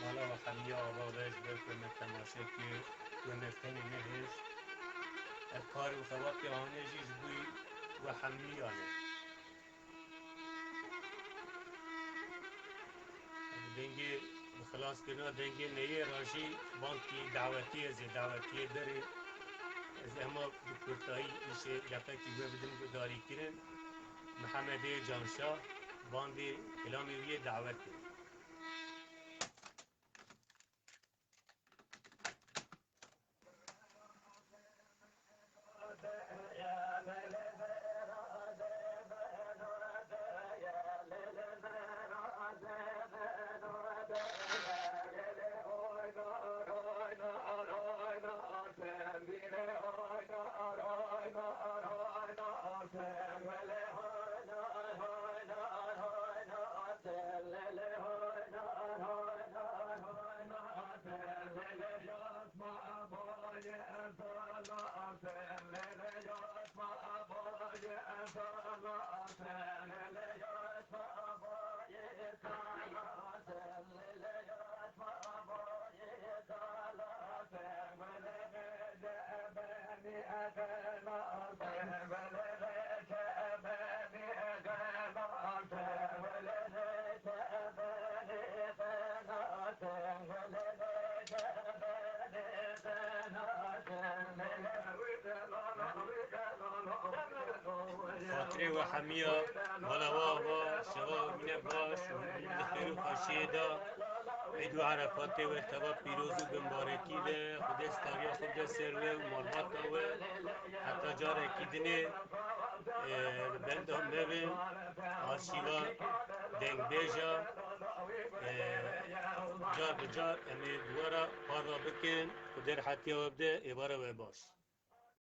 مالا و خمیه آبادش بکن تماشه که و مفتنی نهش کار و ثواب که آنجیش بوی و حمی آنه دنگی خلاص کنه دنگی نیه راشی بانکی دعوتی داره از اما بکرتایی ایشه دفعه که بدم داری کرن محمد جانشاه باندی کلامی وی دعوت کرد خاطره و حمیه ملوا با شوا مینه باش خیر و خاشیه دا عید و عرفات و تبا پیروز و بمبارکی ده خود استاریا خود سروه و مرباط و حتی جار اکیدنه بند هم ببین آشیوا دنگ بیجا جار بجار امی دوارا پار را بکن و در حتی و بده ایباره و باش